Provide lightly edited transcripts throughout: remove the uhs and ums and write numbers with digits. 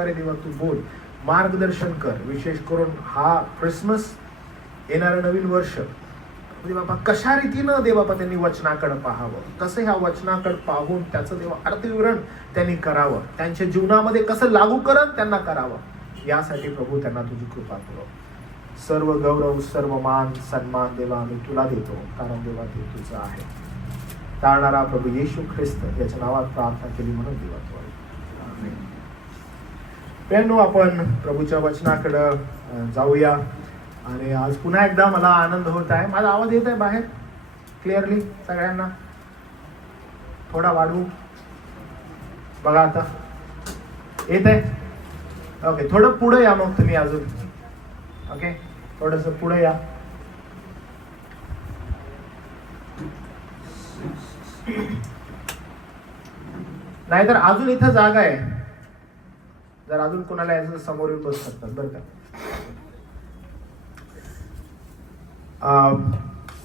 तुझ्याद्वारे देवा तू बोल, मार्गदर्शन कर. विशेष करून हा क्रिसमस, येणारं नवीन वर्ष बाबा कशा रीतीनं देवबापा त्यांनी वचनाकडे पाहावं, कसं ह्या वचनाकडे पाहून त्याचं देवा अर्थविवरण त्यांनी करावं, त्यांच्या जीवनामध्ये कसं लागू करत त्यांना करावं, यासाठी प्रभू त्यांना तुझी कृपा करो. सर्व गौरव, सर्व मान, सन्मान देवा आम्ही तुला देतो, कारण देवा ते तुझं आहे. तारणारा प्रभू येशू ख्रिस्त याच्या नावात प्रार्थना केली म्हणून देवा तू आमेन. प्रियांनो, आपण प्रभूच्या वचनाकडं जाऊया. आणि आज पुन्हा एकदा मला आनंद होत आहे. माझा आवाज येत आहे बाहेर क्लिअरली सगळ्यांना? थोडा वाढवू बघा, आता येत आहे? ओके, थोडं पुढे या मग तुम्ही अजून. ओके, थोडस पुढे या. नाहीतर अजून इथं जागा आहे, जर अजून कोणाला यायचं समोर येऊन बसू शकतात बरं का.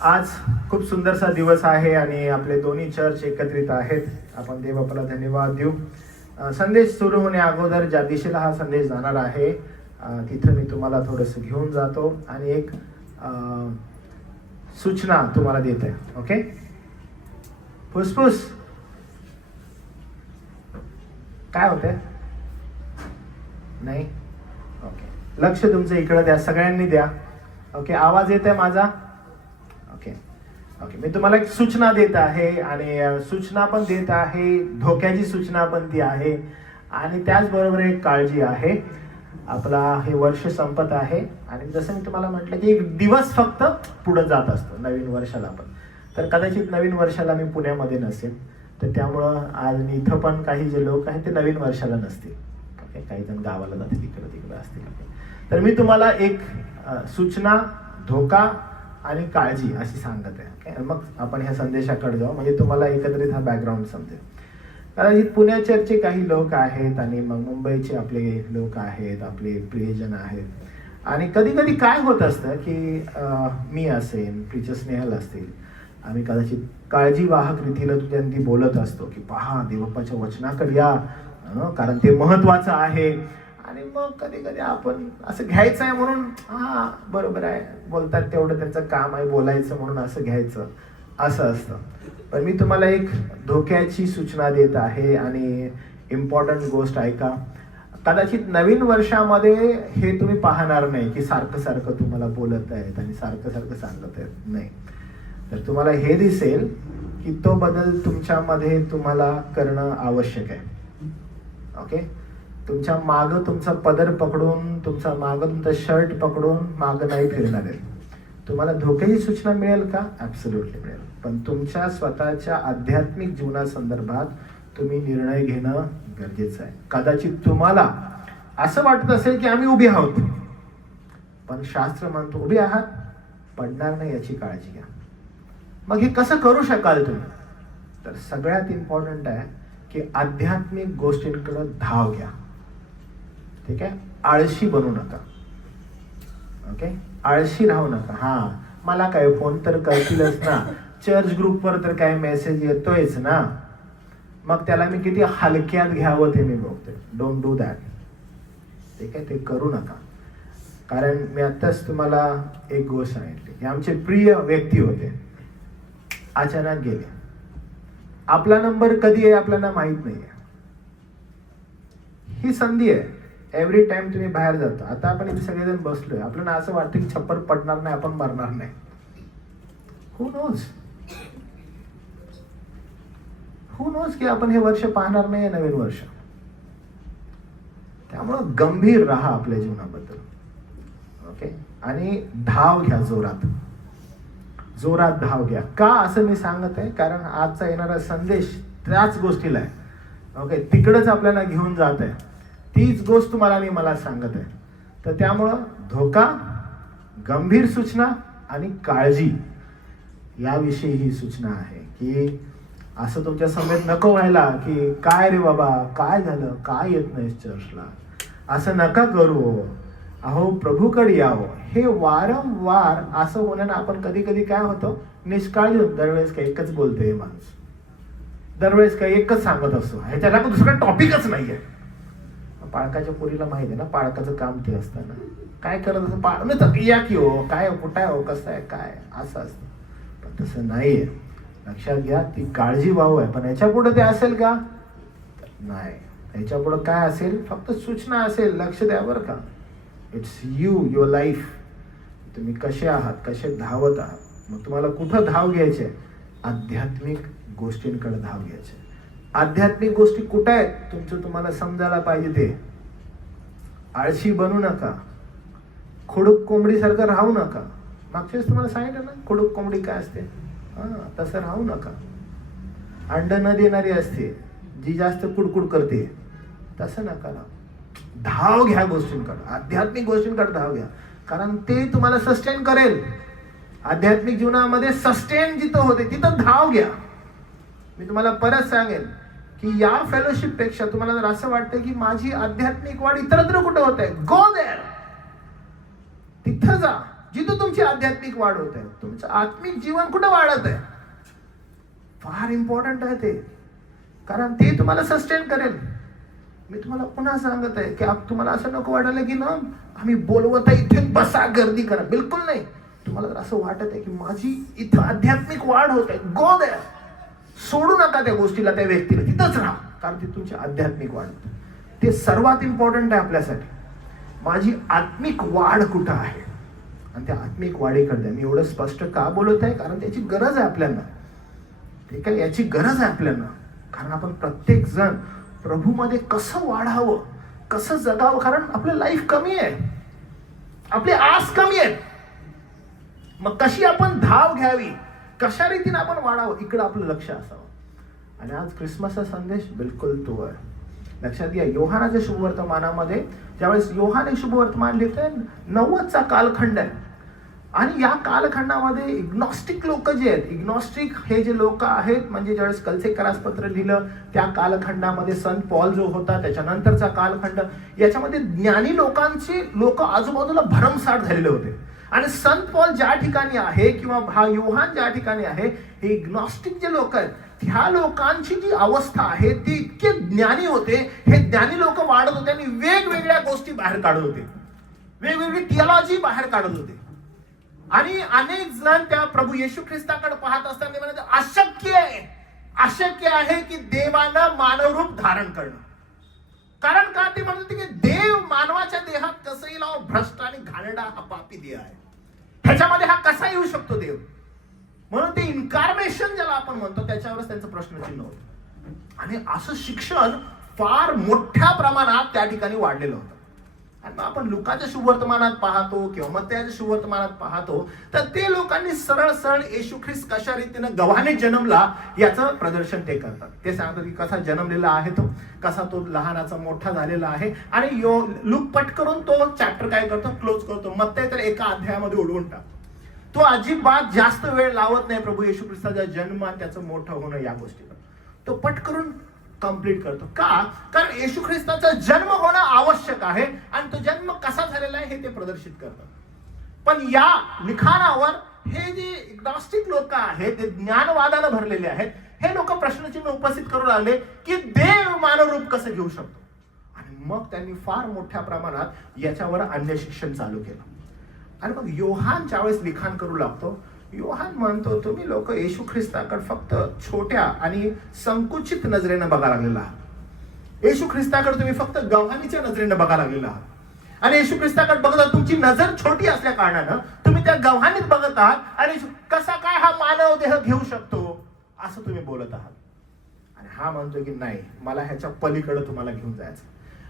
आज खूप सुंदरसा दिवस आहे आणि आपले दोन्ही चर्च एकत्रित आहेत. आपण देवबापाला धन्यवाद देऊ. संदेश सुरू होण्या अगोदर ज्या दिशेला हा संदेश जाणार आहे तिथं मी तुम्हाला थोडंसं घेऊन जातो आणि एक सूचना तुम्हाला देते. ओके, फुसफुस काय होते? नाही? ओके, लक्ष तुमचं इकडे द्या, सगळ्यांनी द्या. ओके, आवाज येत आहे माझा? ओके ओके, मी तुम्हाला एक सूचना देत आहे आणि सूचना पण देत आहे, धोक्याची सूचना पण ती आहे आणि त्याचबरोबर एक काळजी आहे. आपला हे वर्ष संपत आहे आणि जसं मी तुम्हाला म्हटलं की एक दिवस फक्त पुढे जात असतो नवीन वर्षाला. पण तर कदाचित नवीन वर्षाला मी पुण्यामध्ये नसेल, तर त्यामुळं आज मी इथं पण काही जे लोक आहेत ते नवीन वर्षाला नसतील. ओके, काही जण गावाला जातील, इकडं तिकडं असतील. तर मी तुम्हाला एक सूचना, धोका आणि काळजी अशी सांगत आहे. ओके, मग आपण ह्या संदेशाकडे जाऊ, म्हणजे तुम्हाला एकत्रित हा बॅकग्राऊंड समजेल. कारण पुणे चर्चचे काही लोक आहेत आणि मग मुंबईचे आपले लोक आहेत, आपले प्रियजन आहेत. आणि कधी कधी काय होत असतं की मी असेल, प्रिचर स्नेहल असतील, आम्ही कदाचित काळजीवाहक रीतीनं त्यांनी बोलत असतो की पहा देवबापाच्या वचनाकडे या, कारण ते महत्वाचं आहे. आणि मग कधी कधी आपण असं घ्यायचं आहे म्हणून, हा बरोबर आहे बोलतात, तेवढं त्यांचं काम आहे बोलायचं म्हणून असं घ्यायचं, असं असतं. पण मी तुम्हाला एक धोक्याची सूचना देत आहे आणि इम्पॉर्टंट गोष्ट ऐका. कदाचित नवीन वर्षामध्ये हे तुम्ही पाहणार नाही की सारखं सारखं तुम्हाला बोलत आहेत आणि सारखं सारखं सांगत आहेत, नाही. तर तुम्हाला हे दिसेल की तो बदल तुमच्यामध्ये तुम्हाला करणं आवश्यक आहे. ओके, तुमच्या मागं तुमचा पदर पकडून, तुमचा मागं तुमचा शर्ट पकडून मागं नाही फिरणार आहे. तुम्हाला धोक्याची सूचना मिळेल का? ॲब्सोल्युटली मिळेल. पण तुमच्या स्वतःच्या आध्यात्मिक जीवनासंदर्भात तुम्ही निर्णय घेणं गरजेचं आहे. कदाचित तुम्हाला असं वाटत असेल की आम्ही उभे आहोत, पण शास्त्र म्हणतो उभे आहात, पडणार नाही याची काळजी घ्या. मग हे कसं करू शकाल तुम्ही? तर सगळ्यात इम्पॉर्टंट आहे की आध्यात्मिक गोष्टींकडे धाव घ्या. ठीक आहे, आळशी बनू नका. ओके, आळशी राहू नका. हा मला काय, फोन तर करतीलच ना, चर्च ग्रुपवर तर काय मेसेज येतोयच ना, मग त्याला मी किती हलक्यात घ्यावं ते मी बघतोय. Don't do that. ठीक आहे, ते करू नका. कारण मी आत्ताच तुम्हाला एक गोष्ट सांगितली की आमचे प्रिय व्यक्ती होते, अचानक गेले. आपला नंबर कधी आहे आपल्याला माहित नाही आहे. ही संधी आहे. एव्हरी टाइम तुम्ही बाहेर जाता. आता आपण इथे सगळेजण बसलोय, आपल्याला असं वाटतं की छप्पर पडणार नाही, आपण मरणार नाही. हू नोज की आपण हे वर्ष पाहणार नाही, नवीन वर्ष. त्यामुळं गंभीर राहा आपल्या जीवनाबद्दल. ओके, आणि धाव घ्या, जोरात जोरात धाव घ्या. का असं मी सांगत आहे? कारण आजचा येणारा संदेश त्याच गोष्टीला आहे. ओके, तिकडच आपल्याला घेऊन जात आहे. तीच गोष्ट तुम्हाला मला सांगत आहे. तर त्यामुळं धोका, गंभीर सूचना आणि काळजी याविषयी ही सूचना आहे की असं तुमच्या समेत नको व्हायला की काय रे बाबा, काय झालं, काय येत नाही चर्चला, असं नका करू. अहो प्रभूकडे यावं. हे वारंवार असं होण्यानं आपण कधी कधी काय होतं, निष्काळजी होतो. दरवेळेस काय एकच बोलतोय माणूस, दरवेळेस काय एकच सांगत असतो, ह्याच्याला दुसरा टॉपिकच नाहीये. पाळकाच्या पोरीला माहिती आहे ना पाळकाचं काम ते असतं ना, काय करत असं पाळ या की हो, काय कुठं आहे हो, कसं आहे काय असं असतं. पण तसं नाहीये. लक्षात घ्या, ती काळजी वाहू आहे, पण याच्या पुढे ते असेल का? नाही. याच्या पुढे काय असेल? फक्त सूचना असेल. लक्ष द्या बरं का. It's you, your life. तुम्ही कसे आहात, कसे धावत आहात. मग तुम्हाला कुठं धाव घ्यायचे? आध्यात्मिक गोष्टींकडे धाव घ्यायचे. आध्यात्मिक गोष्टी कुठे आहेत तुमचं तुम्हाला समजायला पाहिजे. ते आळशी बनू नका, खुडूक कोंबडी सारखं राहू नका. मागच्या वेळेस तुम्हाला सांगितलं ना खुडूक कोंबडी काय असते. तसं राहू नका. अंड न देणारी असते जी जास्त कुडकुड करते, तसं नका राहू. धाव घ्या गोष्टींकडे, आध्यात्मिक गोष्टींकडे धाव घ्या, कारण ते तुम्हाला सस्टेन करेल. आध्यात्मिक जीवनामध्ये सस्टेन जिथं होते तिथं धाव घ्या. मी तुम्हाला परत सांगेन की या फेलोशिप पेक्षा तुम्हाला जर असं वाटतं की माझी आध्यात्मिक वाढ इतरत्र कुठं होत आहे, गो देअर. तिथं जा जिथं तुमची आध्यात्मिक वाढ होत आहे. तुमचं आत्मिक जीवन कुठं वाढत आहे, फार इम्पॉर्टंट आहे ते, कारण ते तुम्हाला सस्टेन करेल. मी तुम्हाला पुन्हा सांगत आहे की तुम्हाला असं नको वाटायला की ना आम्ही बोलवत आहे इथे बसा गर्दी करा. बिलकुल नाही. तुम्हाला जर असं वाटत आहे की माझी इथं आध्यात्मिक वाढ होत आहे, गो देअर. सोडू नका त्या गोष्टीला, त्या व्यक्तीला. तिथंच राहा, कारण ती तुमची आध्यात्मिक वाढ होते. ते सर्वात इम्पॉर्टंट आहे आपल्यासाठी. माझी आत्मिक वाढ कुठं आहे, आणि त्या आत्मिक वाढीकडे मी एवढं स्पष्ट का बोलत आहे, कारण त्याची गरज आहे आपल्याला. ठीक आहे, याची गरज आहे आपल्याला. कारण आपण प्रत्येक जण प्रभूमध्ये कसं वाढावं, कसं जगावं, कारण आपलं लाईफ कमी आहे, आपली आस कमी आहे. मग कशी आपण धाव घ्यावी, कशा रीतीने आपण वाढावं, इकडं आपलं लक्ष असावं. आणि आज ख्रिसमसचा संदेश बिलकुल तो आहे. लक्षात घ्या, योहानाच्या शुभवर्तमानामध्ये ज्यावेळेस योहान एक शुभवर्तमान लिहितोय, 90चा कालखंड आहे. आणि या कालखंडामध्ये इग्नॉस्टिक लोक जे आहेत, इग्नॉस्टिक हे जे लोक आहेत, म्हणजे ज्यावेळेस कलसे करासपत्र लिहिलं त्या कालखंडामध्ये संत पॉल जो होता, त्याच्यानंतरचा कालखंड, याच्यामध्ये ज्ञानी लोक आजूबाजूला भरमसाठ झालेले होते. आणि संत पॉल ज्या ठिकाणी आहे किंवा हा योहान ज्या ठिकाणी आहे, हे इग्नॉस्टिक जे लोक आहेत, ह्या लोकांची जी अवस्था आहे ती इतके ज्ञानी होते. हे ज्ञानी लोक वाढत होते आणि वेगवेगळ्या गोष्टी बाहेर काढत होते, वेगवेगळी थिओलॉजी बाहेर काढत होते. आणि अनेक जण त्या प्रभू येशू ख्रिस्ताकडे पाहत असताना म्हणाले अशक्य आहे की देवानं मानवरूप धारण करणं. कारण का ते म्हणत होते की देव मानवाच्या देहात कसं येईल, भ्रष्ट आणि घाणेरडा हा पापी देह आहे, ह्याच्यामध्ये हा कसा येऊ शकतो देव. म्हणून ते इन्कार्नेशन ज्याला आपण म्हणतो त्याच्यावरच त्यांचं प्रश्नचिन्ह होतं. आणि असं शिक्षण फार मोठ्या प्रमाणात त्या ठिकाणी वाढलेलं होतं. आणि आपण लुकाच्या शुभवर्तमानात पाहतो किंवा मत्तयाच्या शुभवर्तमानात पाहतो, तर ते लोकांनी सरळ सरळ येशू ख्रिस्त कशा रीतीनं गव्हाने जन्मला याचं प्रदर्शन ते करतात. ते सांगतात की कसा जन्मलेला आहे तो, कसा तो लहानाचा मोठा झालेला आहे. आणि लूक पट करून तो चॅप्टर काय करतो, क्लोज करतो. मत्तय तर एका अध्यायामध्ये उडवून टाकतो. तो अजिबात जास्त वेळ लावत नाही प्रभू येशू ख्रिस्ताचा जन्म आणि त्याचं मोठं होणं या गोष्टीला. तो पट करून कंप्लीट करतो. का? कारण येशू ख्रिस्ताचा जन्म होणं आवश्यक आहे आणि तो जन्म कसा झालेला आहे हे ते प्रदर्शित करतात. पण या लिखाणावर हे जे इग्नॉस्टिक लोक आहेत, ते ज्ञानवादाने भरलेले आहेत, हे लोक प्रश्नचिन्ह उपस्थित करू लागले की देव मानवरूप कसं घेऊ शकतो. आणि मग त्यांनी फार मोठ्या प्रमाणात याच्यावर अन्य शिक्षण चालू केलं. आणि मग योहान ज्यावेळेस लिखाण करू लागतो, योहान म्हणतो तुम्ही लोक येशू ख्रिस्ताकडे फक्त छोट्या आणि संकुचित नजरेनं बघा लागलेला आहात. येशू ख्रिस्ताकडे तुम्ही फक्त गव्हाणीच्या नजरेनं बघा लागलेला आहात. आणि येशू ख्रिस्ताकडे बघता तुमची नजर छोटी असल्या कारणानं तुम्ही त्या गव्हाणीत बघत आहात आणि कसा काय हा मानव देह घेऊ शकतो असं तुम्ही बोलत आहात. आणि हा म्हणतो की नाही, मला ह्याच्या पलीकडे तुम्हाला घेऊन जायचं.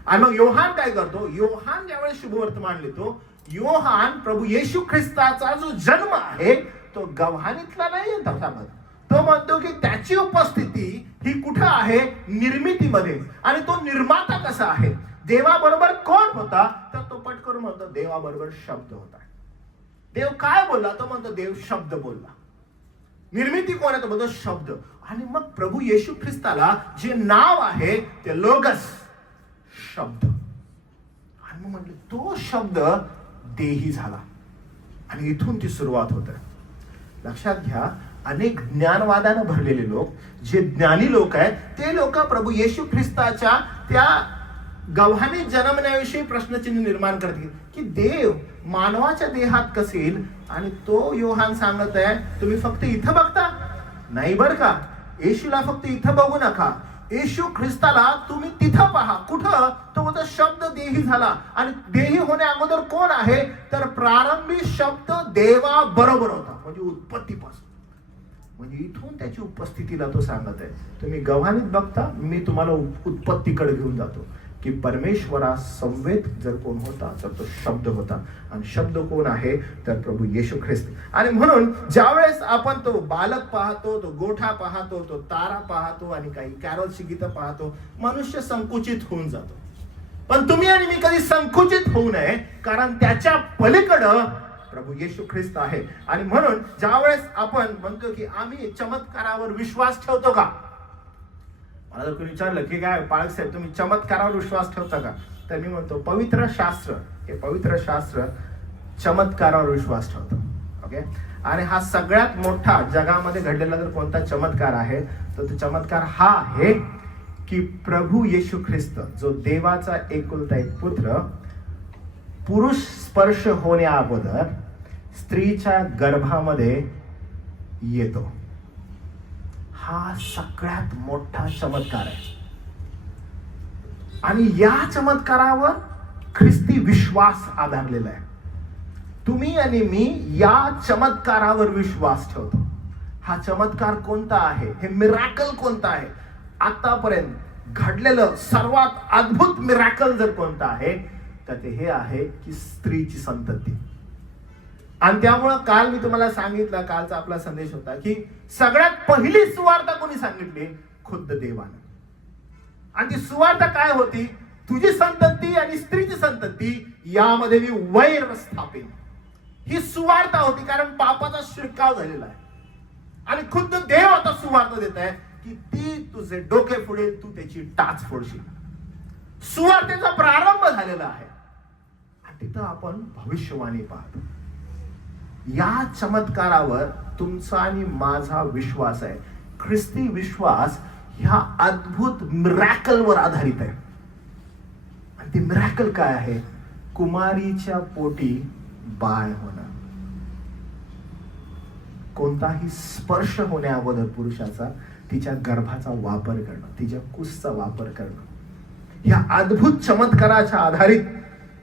आणि मग योहान काय करतो, योहान ज्यावेळेस शुभवर्तमान लिहितो, योहान प्रभू येशू ख्रिस्ताचा जो जन्म आहे तो गव्हाणीतला नाही सांगत. तो म्हणतो की त्याची उपस्थिती ही कुठं आहे, निर्मितीमध्ये. आणि तो निर्माता कसा आहे, देवाबरोबर कोण होता, तर तो पट करून म्हणतो देवाबरोबर शब्द होता. देव काय बोलला, तो म्हणतो देव शब्द बोलला. निर्मिती कोण आहे, तो म्हणतो शब्द. आणि मग प्रभू येशू ख्रिस्ताला जे नाव आहे ते लोगस, शब्द. आणि मग म्हटलं तो शब्द देही झाला. आणि इथून ती सुरुवात होते. लक्षात घ्या, अनेक ज्ञानवादानं भरलेले लोक, जे ज्ञानी लोक आहेत, ते लोक प्रभू येशू ख्रिस्ताच्या त्या गव्हाणी जन्मण्याविषयी प्रश्नचिन्ह निर्माण करते की देव मानवाच्या देहात कसे येईल. आणि तो योहान सांगत आहे तुम्ही फक्त इथं बघता नाही बर का, येशूला फक्त इथं बघू नका, येशू ख्रिस्ताला तुम्ही तिथं पहा. कुठं? तो होता शब्द देही झाला. आणि देही होण्या अगोदर कोण आहे तर प्रारंभी शब्द देवा बरोबर होता, म्हणजे उत्पत्तीपासून. म्हणजे इथून त्याची उपस्थितीला तो सांगत आहे. तुम्ही गव्हाणीत बघता, मी तुम्हाला उत्पत्तीकडे घेऊन जातो की परमेश्वरा संवेद जर कोण होता तर तो शब्द होता. आणि शब्द कोण आहे तर प्रभू येशू ख्रिस्त. आणि म्हणून ज्यावेळेस आपण तो बालक पाहतो, तो गोठा पाहतो, तो तारा पाहतो आणि काही कॅरोलची गीतं पाहतो, मनुष्य संकुचित होऊन जातो. पण तुम्ही आणि मी कधी संकुचित होऊ नये, कारण त्याच्या पलीकडं प्रभू येशू ख्रिस्त आहे. आणि म्हणून ज्यावेळेस आपण म्हणतो की आम्ही चमत्कारावर विश्वास ठेवतो का, मला जर कोणी विचारलं की काय पाळक साहेब तुम्ही चमत्कारावर विश्वास ठेवता का, तर मी म्हणतो पवित्र शास्त्र चमत्कारावर विश्वास ठेवतो. ओके. आणि हा सगळ्यात मोठा जगामध्ये घडलेला जर कोणता चमत्कार आहे तर तो चमत्कार हा आहे की प्रभू येशू ख्रिस्त जो देवाचा एकुलता एक पुत्र पुरुष स्पर्श होण्या अगोदर स्त्रीच्या गर्भामध्ये येतो. हा सगळ्यात मोठा चमत्कार आहे. आणि या चमत्कारावर ख्रिस्ती विश्वास आधारलेला आहे. तुम्ही आणि मी या चमत्कारावर विश्वास ठेवतो. हा चमत्कार कोणता आहे, हे मिराकल कोणता आहे, आतापर्यंत घडलेलं सर्वात अद्भुत मिराकल जर कोणता आहे तर ते हे आहे की स्त्रीची संतती. आणि त्यामुळं काल मी तुम्हाला सांगितलं, कालचा आपला संदेश होता की सगळ्यात पहिली सुवार्ता कोणी सांगितली, खुद्द देवाने. आणि ती सुवार्ता काय होती, तुझी संतती आणि स्त्रीची संतती यामध्ये मी वैर स्थापिन. ही सुवार्ता होती, कारण पापाचा शिरकाव झालेला आहे. आणि खुद्द देव आता सुवार्ता देत आहे की ती तुझे डोके फोडेल, तू त्याची टाच फोडशील. सुवार्तेचा प्रारंभ झालेला आहे. आणि तिथं आपण भविष्यवाणी पाहतो. या चमत्कारावर तुमचा आणि माझा विश्वास आहे. ख्रिस्ती विश्वास ह्या अद्भुत मिरॅकलवर आधारित आहे. आणि ती मिरॅकल काय आहे, कुमारीच्या पोटी बाळ होणं. कोणताही स्पर्श होण्या अगोदर पुरुषाचा तिच्या गर्भाचा वापर करणं, तिच्या कुसचा वापर करणं, ह्या अद्भुत चमत्काराच्या आधारित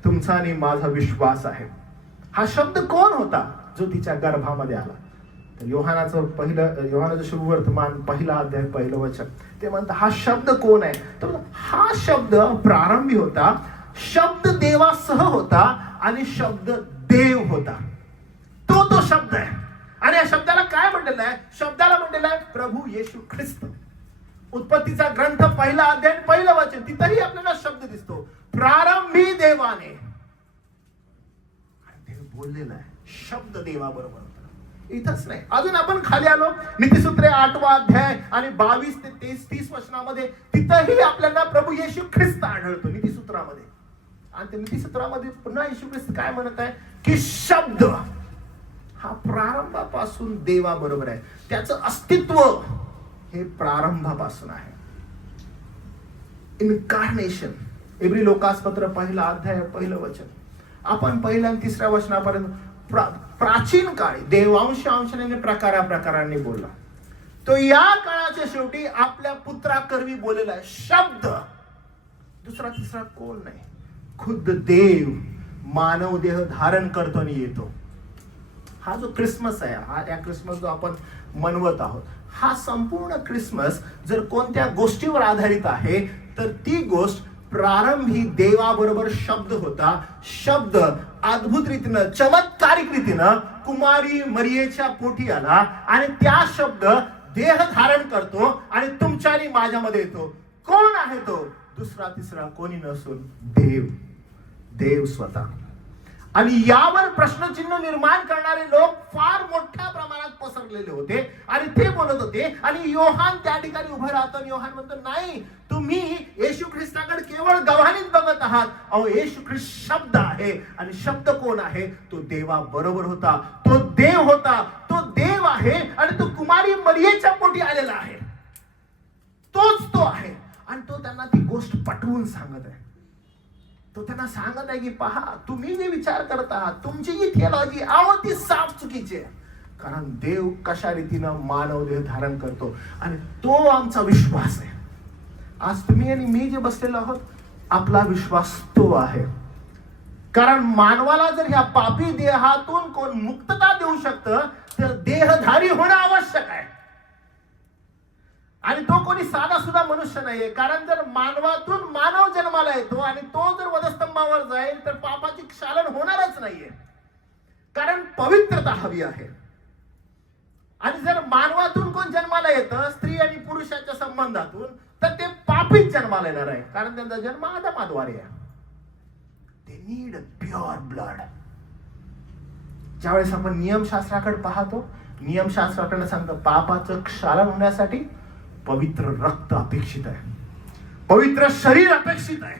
तुमचा आणि माझा विश्वास आहे. हा शब्द कोण होता जो तिच्या गर्भामध्ये आला, तर योहानाचं शुभवर्तमान 1 अध्याय 1 वचन ते म्हणतात हा शब्द कोण आहे, तर हा शब्द प्रारंभी होता, शब्द देवासह होता आणि शब्द देव होता. तो शब्द आहे. आणि या शब्दाला काय म्हटलेलं आहे, शब्दाला म्हटलेलं आहे प्रभू येशू ख्रिस्त. उत्पत्तीचा ग्रंथ 1 अध्याय 1 वचन, तिथंही आपल्याला शब्द दिसतो, प्रारंभी देवाने. देव बोललेला आहे, शब्द देवाबरोबर होता. इथंच नाही, अजून आपण खाली आलो नीतिसूत्रे 8 अध्याय आणि 22 ते 30 वचनामध्ये, तिथंही आपल्याला प्रभू येशू ख्रिस्त आढळतो नीतिसूत्रामध्ये. आणि ते नीतिसूत्रामध्ये पुन्हा येशू ख्रिस्त काय म्हणत आहे की शब्द हा प्रारंभापासून देवाबरोबर आहे. त्याचं अस्तित्व हे प्रारंभापासून आहे. इन्कार्नेशन, इब्री लोकासपत्र 1 अध्याय 1 वचन. आपण 1 आणि 3 वचनापर्यंत प्राचीन काळी देवांश अंशाने प्रकारांनी बोलला. तो या काळाच्या शेवटी आपल्या पुत्राकरवी बोललेला आहे शब्द. दुसरा तिसरा कोण नाही, खुद्द देव मानव देह धारण करतो आणि येतो. हा जो क्रिसमस आहे, हा या क्रिसमस जो आपण मनवत आहोत, हा संपूर्ण क्रिसमस जर कोणत्या गोष्टीवर आधारित आहे तर ती गोष्ट प्रारंभी देवाबरोबर शब्द होता. शब्द अद्भुत रीतीनं, चमत्कारिक रीतीनं कुमारी मरियेच्या पोटी आला आणि त्या शब्द देह धारण करतो आणि तुमच्या आणि माझ्यामध्ये येतो. कोण आहे तो, दुसरा तिसरा कोणी नसून देव स्वतः. आणि यावर प्रश्नचिन्ह निर्माण करणारे लोक फार मोठ्या प्रमाणात पसरलेले होते आणि ते बोलत होते. आणि योहान त्या ठिकाणी उभं राहतो आणि योहान म्हणतो नाही, तुम्ही येशू ख्रिस्ताकडे केवळ गव्हाणीत बघत आहात. अहो, येशू ख्रिस्त शब्द आहे. आणि शब्द कोण आहे, तो देवा बरोबर होता, तो देव होता, तो देव आहे आणि तो कुमारी मरियेच्या पोटी आलेला आहे. तोच तो आहे. आणि तो त्यांना ती गोष्ट पटवून सांगत आहे. तो त्यांना सांगत आहे की पहा, तुम्ही जे विचार करत आहात, तुमची जी थिओलॉजी ती साफ चुकीची आहे. कारण देव कशा रीतीनं मानव देह धारण करतो आणि तो आमचा विश्वास आहे. आज तुम्ही आणि मी जे बसलेलो आहोत, आपला विश्वास तो आहे. कारण मानवाला जर ह्या पापी देहातून कोण मुक्तता देऊ शकतं तर देहधारी होणं आवश्यक आहे. आणि तो कोणी साधा सुद्धा मनुष्य नाहीये. कारण जर मानवातून मानव जन्माला येतो आणि तो जर वधस्तंभावर जाईल तर पापाची क्षालन होणारच नाहीये. कारण पवित्रता हवी आहे. आणि जर मानवातून कोण जन्माला येतं स्त्री आणि पुरुषाच्या संबंधातून तर ते पापीच जन्माला येणार आहे. कारण त्यांचा जन्म आदमाद्वारे आहे. They need a pure blood. ज्यावेळेस आपण नियमशास्त्राकडे पाहतो, नियमशास्त्राकडे सांगतं पापाचं क्षालन होण्यासाठी पवित्र रक्त अपेक्षित आहे, पवित्र शरीर अपेक्षित आहे.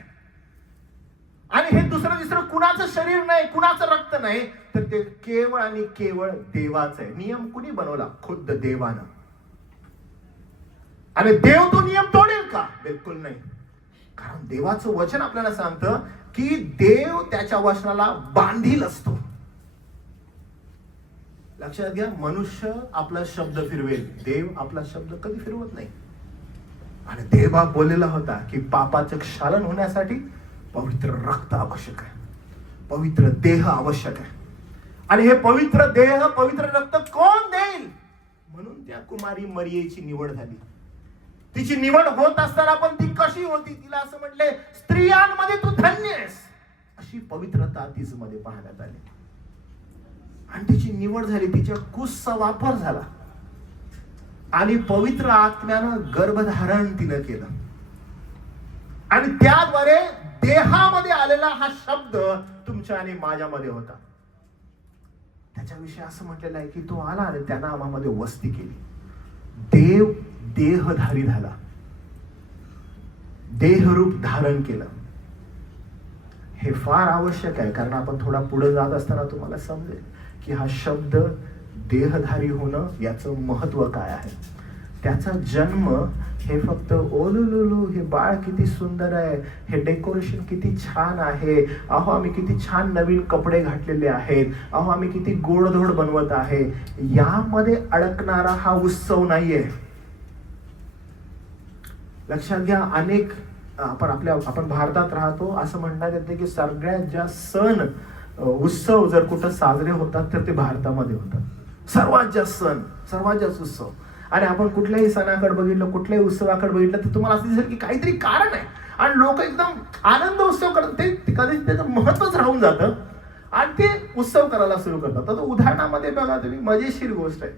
आणि हे दुसरं तिसरं कुणाचं शरीर नाही, कुणाचं रक्त नाही, तर ते केवळ आणि केवळ देवाचं आहे. नियम कुणी बनवला? खुद्द देवानं. आणि देव तो नियम तोडेल का? बिलकुल नाही. कारण देवाचं वचन आपल्याला सांगतं की देव त्याच्या वचनाला बांधील असतो. लक्षात घ्या, मनुष्य आपला शब्द फिरवेल, देव आपला शब्द कधी फिरवत नाही. आणि देवा बोललेला होता की पापाचं क्षालन होण्यासाठी पवित्र रक्त आवश्यक आहे, पवित्र देह आवश्यक आहे. आणि हे पवित्र देह, पवित्र रक्त कोण देईल? म्हणून त्या कुमारी मरियेची निवड झाली. तिची निवड होत असताना पण ती कशी होती? तिला असं म्हटले, स्त्रियांमध्ये तू धन्य आहेस. अशी पवित्रता तिच्यामध्ये पाहण्यात आली. आणि तिची निवड झाली, तिच्या कुसचा वापर झाला आणि पवित्र आत्म्यानं गर्भधारण तिनं केलं. आणि त्याद्वारे देहामध्ये आलेला हा शब्द तुमच्या आणि माझ्यामध्ये होता. त्याच्याविषयी असं म्हटलेलं आहे की तो आला आणि त्यानं आम्हामध्ये वस्ती केली. देव देहधारी झाला, देहरूप धारण केलं. हे फार आवश्यक आहे. कारण आपण थोडा पुढे जात असताना तुम्हाला समजेल की हा शब्द देहधारी होणं याचं महत्व काय आहे. त्याचा जन्म हे फक्त ओलुलुलू हे बाळ किती सुंदर आहे, हे डेकोरेशन किती छान आहे, अहो आम्ही किती छान नवीन कपडे घातलेले आहेत, अहो आम्ही किती गोडधोड बनवत आहे, यामध्ये अडकणारा हा उत्सव नाहीये. लक्षात घ्या, अनेक आपण भारतात राहतो, असं म्हणण्यात येते की सगळ्यात जास्त सण उत्सव जर कुठं साजरे होतात तर ते भारतामध्ये होतात. सर्वात जास्त सण, सर्वात जास्त उत्सव. आणि आपण कुठल्याही सणाकडे बघितलं, कुठल्याही उत्सवाकडे बघितलं तर तुम्हाला असं दिसेल की काहीतरी कारण आहे आणि लोक एकदम आनंद उत्सव करतात. ते कधी त्याचं महत्वच राहून जातं आणि ते उत्सव करायला सुरू करतात. तर उदाहरणामध्ये बघा तुम्ही, मजेशीर गोष्ट आहे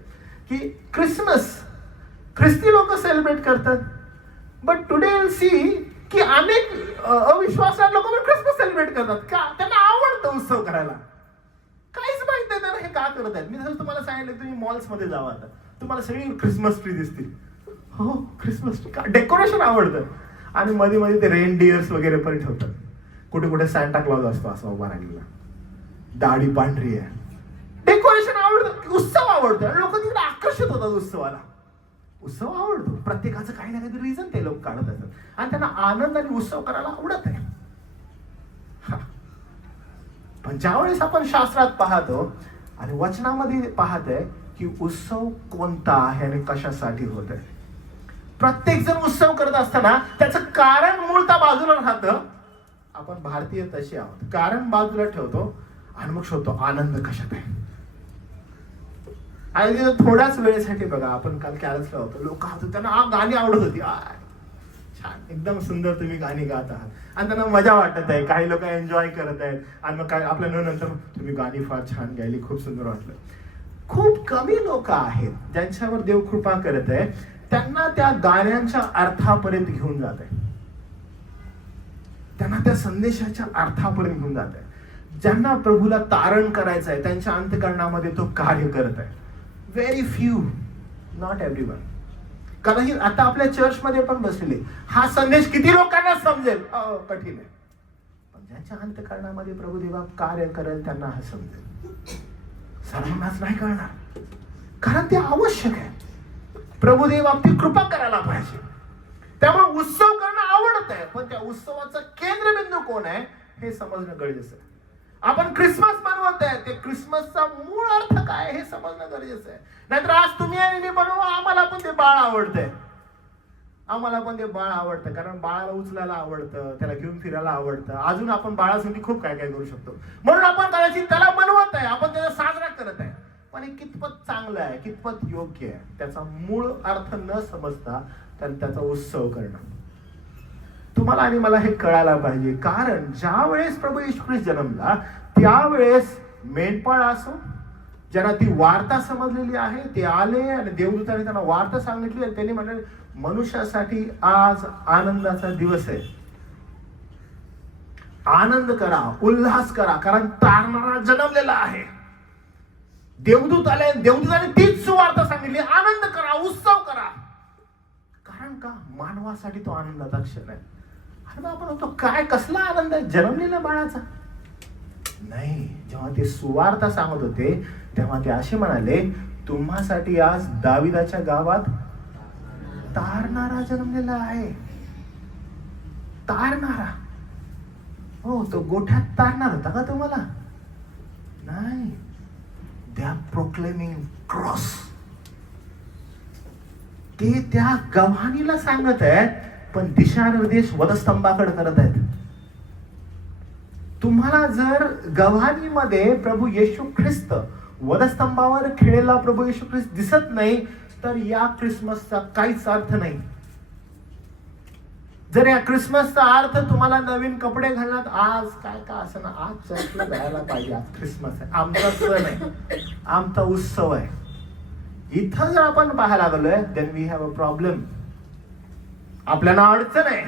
की क्रिसमस ख्रिस्ती लोक सेलिब्रेट करतात. बट टुडे विल सी की अनेक अविश्वासात लोक क्रिसमस सेलिब्रेट करतात. का? त्यांना आवडतं उत्सव करायला. काहीच माहित नाही त्यांना हे का करत आहेत. मी जसं तुम्हाला सांगितलं, तुम्ही मॉल्स मध्ये जावा, आता तुम्हाला सगळी क्रिसमस ट्री दिसतील. हो, क्रिसमस ट्री का? डेकोरेशन आवडतं. आणि मध्ये मध्ये ते रेनडियर्स वगैरे पण ठेवतात. कुठे कुठे सांता क्लॉज असतो असा उभा राहिलेला, दाढी पांढरी आहे. डेकोरेशन आवडतं, उत्सव आवडतो आणि लोक तिकडे आकर्षित होतात उत्सवाला. उत्सव आवडतो, प्रत्येकाचं काही ना काही रिझन ते लोक काढत असतात आणि त्यांना आनंद आणि उत्सव करायला आवडत आहे. पण ज्यावेळेस आपण शास्त्रात पाहतो आणि वचनामध्ये पाहतोय की उत्सव कोणता आहे आणि कशासाठी होत आहे. प्रत्येक जण उत्सव करत असताना त्याचं कारण मूळतः बाजूला राहतं. आपण भारतीय तसे आहोत, कारण बाजूला ठेवतो आणि मग शोधतो आनंद कशात आहे. आणि थोड्याच वेळेसाठी बघा, आपण काल कॅरसला होतो, लोक होतो त्यांना गाणी आवडत होती, छान एकदम सुंदर तुम्ही गाणी गात आहात आणि त्यांना मजा वाटत आहे, काही लोक एन्जॉय करत आहेत. आणि मग काय आपल्या नंतर तुम्ही गाणी फार छान गायली, खूप सुंदर वाटलं. खूप कमी लोक आहेत ज्यांच्यावर देव कृपा करत आहे, त्यांना त्या गाण्यांच्या अर्थापर्यंत घेऊन जात आहे, त्यांना त्या संदेशाच्या अर्थापर्यंत घेऊन जात आहे. ज्यांना प्रभूला तारण करायचं आहे त्यांच्या अंतःकरणामध्ये तो कार्य करत आहे. Very few, not everyone. कारण आता आपल्या चर्चमध्ये पण बसलेले, हा संदेश किती लोकांना समजेल? कठीण आहे. पण ज्यांच्या अंतःकरणामध्ये प्रभू देवा कार्य करेल त्यांना हा समजेल. सर्वांनाच नाही कळणार, कारण ते आवश्यक आहे. प्रभुदेव आपली कृपा करायला पाहिजे. त्यामुळे उत्सव करणं आवडत आहे, पण त्या उत्सवाचा केंद्रबिंदू कोण आहे? हे समजणं गरजेचं आहे. आपण ख्रिसमस मनवत आहे, ते ख्रिसमसचा मूळ अर्थ काय हे समजणं गरजेचं आहे. नाहीतर आज तुम्ही आणि मी म्हणू आम्हाला पण ते बाळ आवडतंय, आम्हाला पण ते बाळ आवडतं, कारण बाळाला उचलायला आवडतं, त्याला घेऊन फिरायला आवडतं. अजून आपण बाळासाठी खूप काय काय करू शकतो, म्हणून आपण कदाचित त्याला मनवत आहे, आपण त्याचा साजरा करत आहे. पण हे कितपत चांगलं आहे, कितपत योग्य आहे, त्याचा मूळ अर्थ न समजता त्याचा उत्सव करणं. तुम्हाला आणि मला हे कळायला पाहिजे, कारण ज्या वेळेस प्रभू येशू ख्रिस्त जन्मला त्यावेळेस मेंढपाळ असो, ज्यांना ती वार्ता समजलेली आहे, ते आले आणि देवदूताने त्यांना वार्ता सांगितली आणि त्यांनी म्हणाले मनुष्यासाठी आज आनंदाचा दिवस आहे, आनंद करा, उल्हास करा, कारण तारणारा जन्मलेला आहे. देवदूत आले, देवदूताने तीच सुवार्ता सांगितली, आनंद करा, उत्सव करा. कारण का मानवासाठी तो आनंदाचा क्षण आहे. आणि आपण म्हणतो काय कसला आनंद आहे जन्मलेल्या बाळाचा? नाही, जेव्हा ते सुवार्ता सांगत होते तेव्हा ते असे म्हणाले तुम्हासाठी आज दाविदाच्या गावात तारणारा जन्मलेला आहे. तारणारा, हो, तो गोठ्यात तारणार होता का तुम्हाला? नाही, दे आर प्रोक्लेमिंग क्रॉस. ते त्या गव्हाणीला सांगत आहेत, पण दिशानिर्देश वधस्तंभाकडे करत आहेत. तुम्हाला जर गव्हाणीमध्ये प्रभू येशू ख्रिस्त वधस्तंभावर खेळलेला प्रभू येशू ख्रिस्त दिसत नाही तर या ख्रिसमसचा काहीच अर्थ नाही. जर या ख्रिसमसचा अर्थ तुम्हाला नवीन कपडे घालण्यात, आज काय का असं ना, आज चर्चला जायला पाहिजे, आज ख्रिसमस आहे, आमचा सण आहे, आमचा उत्सव आहे, इथं जर आपण पाहायला लागलोय then we have a problem. आपल्याला अडचण आहे.